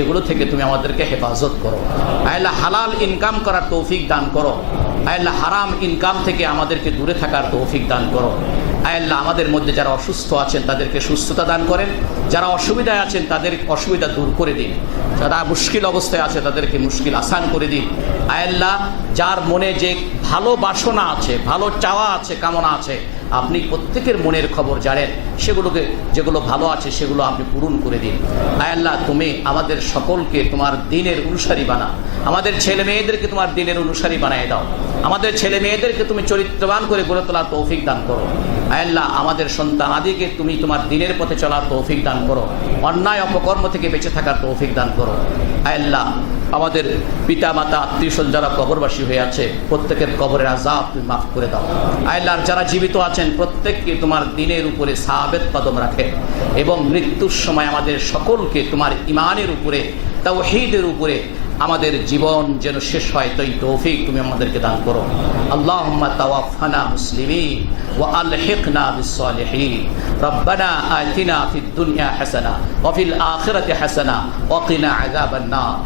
এগুলো থেকে তুমি আমাদেরকে হেফাজত করো। আল্লাহ হালাল ইনকাম করার তৌফিক দান করো। আল্লাহ হারাম ইনকাম থেকে আমাদেরকে দূরে থাকার তৌফিক দান করো। আল্লাহ আমাদের মধ্যে যারা অসুস্থ আছেন তাদেরকে সুস্থতা দান করেন, যারা অসুবিধায় আছেন তাদের অসুবিধা দূর করে দিন, যারা মুশকিল অবস্থায় আছে তাদেরকে মুশকিল আসান করে দিন। আল্লাহ যার মনে যে ভালো বাসনা আছে, ভালো চাওয়া আছে, কামনা আছে, আপনি প্রত্যেকের মনের খবর জানেন, সেগুলোকে যেগুলো ভালো আছে সেগুলো আপনি পূরণ করে দিন। আল্লাহ তুমি আমাদের সকলকে তোমার দ্বীনের অনুসারী বানাও, আমাদের ছেলে মেয়েদেরকে তোমার দ্বীনের অনুসারী বানিয়ে দাও, আমাদের ছেলে মেয়েদেরকে তুমি চরিত্রবান করে গড়ে তোলার তৌফিক দান করো। আল্লাহ আমাদের সন্তান আদিকে তুমি তোমার দ্বীনের পথে চলার তৌফিক দান করো, অন্যায় অপকর্ম থেকে বেঁচে থাকার তৌফিক দান করো। আল্লাহ আমাদের পিতা মাতা আত্মীয়স্বজন যারা কবরবাসী হয়ে আছে প্রত্যেকের কবরের আযাব তুমি মাফ করে দাও। আল্লাহ যারা জীবিত আছেন প্রত্যেককে তোমার দ্বীনের উপরে সাবিত কদম রাখে এবং মৃত্যুর সময় আমাদের সকলকে তোমার ঈমানের উপরে, তাওহীদের উপরে আমাদের জীবন যেন শেষ হয় তাই তৌফিক তুমি আমাদেরকে দান করো। আল্লাহুম্মা তাওয়াফানা মুসলিমিন ওয়া আলহিকনা বিস-সালিহিন। রব্বানা আতিনা ফিদ দুনিয়া হাসানা ওয়া ফিল আখিরাতি হাসানা ওয়া কিনা আযাবান নার।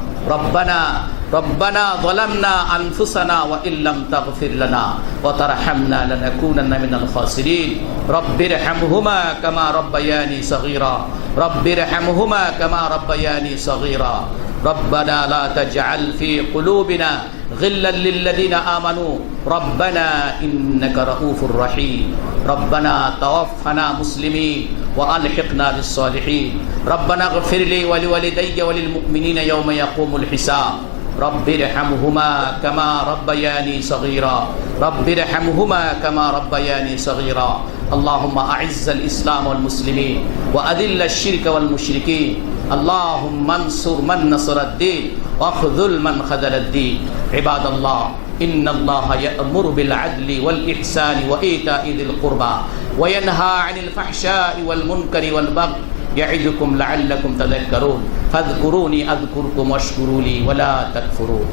ربنا ظلمنا أنفسنا وإن لم تغفر لنا وترحمنا لنكونن من الخاسرين. رب ارحمهما كما ربياني صغيرا رب ارحمهما كما ربياني صغيرا. ربنا لا تجعل في قلوبنا غلا للذين آمنوا ربنا إنك رؤوف رحيم. ربنا توفنا مسلمين وألحقنا بالصالحين. ربنا اغفر لي ولوالدي وللمؤمنين يوم يقوم الحساب. رب ارحمهما كما ربياني صغيرا رب ارحمهما كما ربياني صغيرا. اللهم أعز الإسلام والمسلمين وأذل الشرك والمشركين اللهم انصر من نصر الدين واخذل من خذل الدين عباد الله إن الله يأمر بالعدل والإحسان وإيتاء ذي القربى وينهى عن الفحشاء والمنكر والبغي يعظكم لعلكم تذكرون فاذكروني أذكركم واشكروا لي ولا تكفرون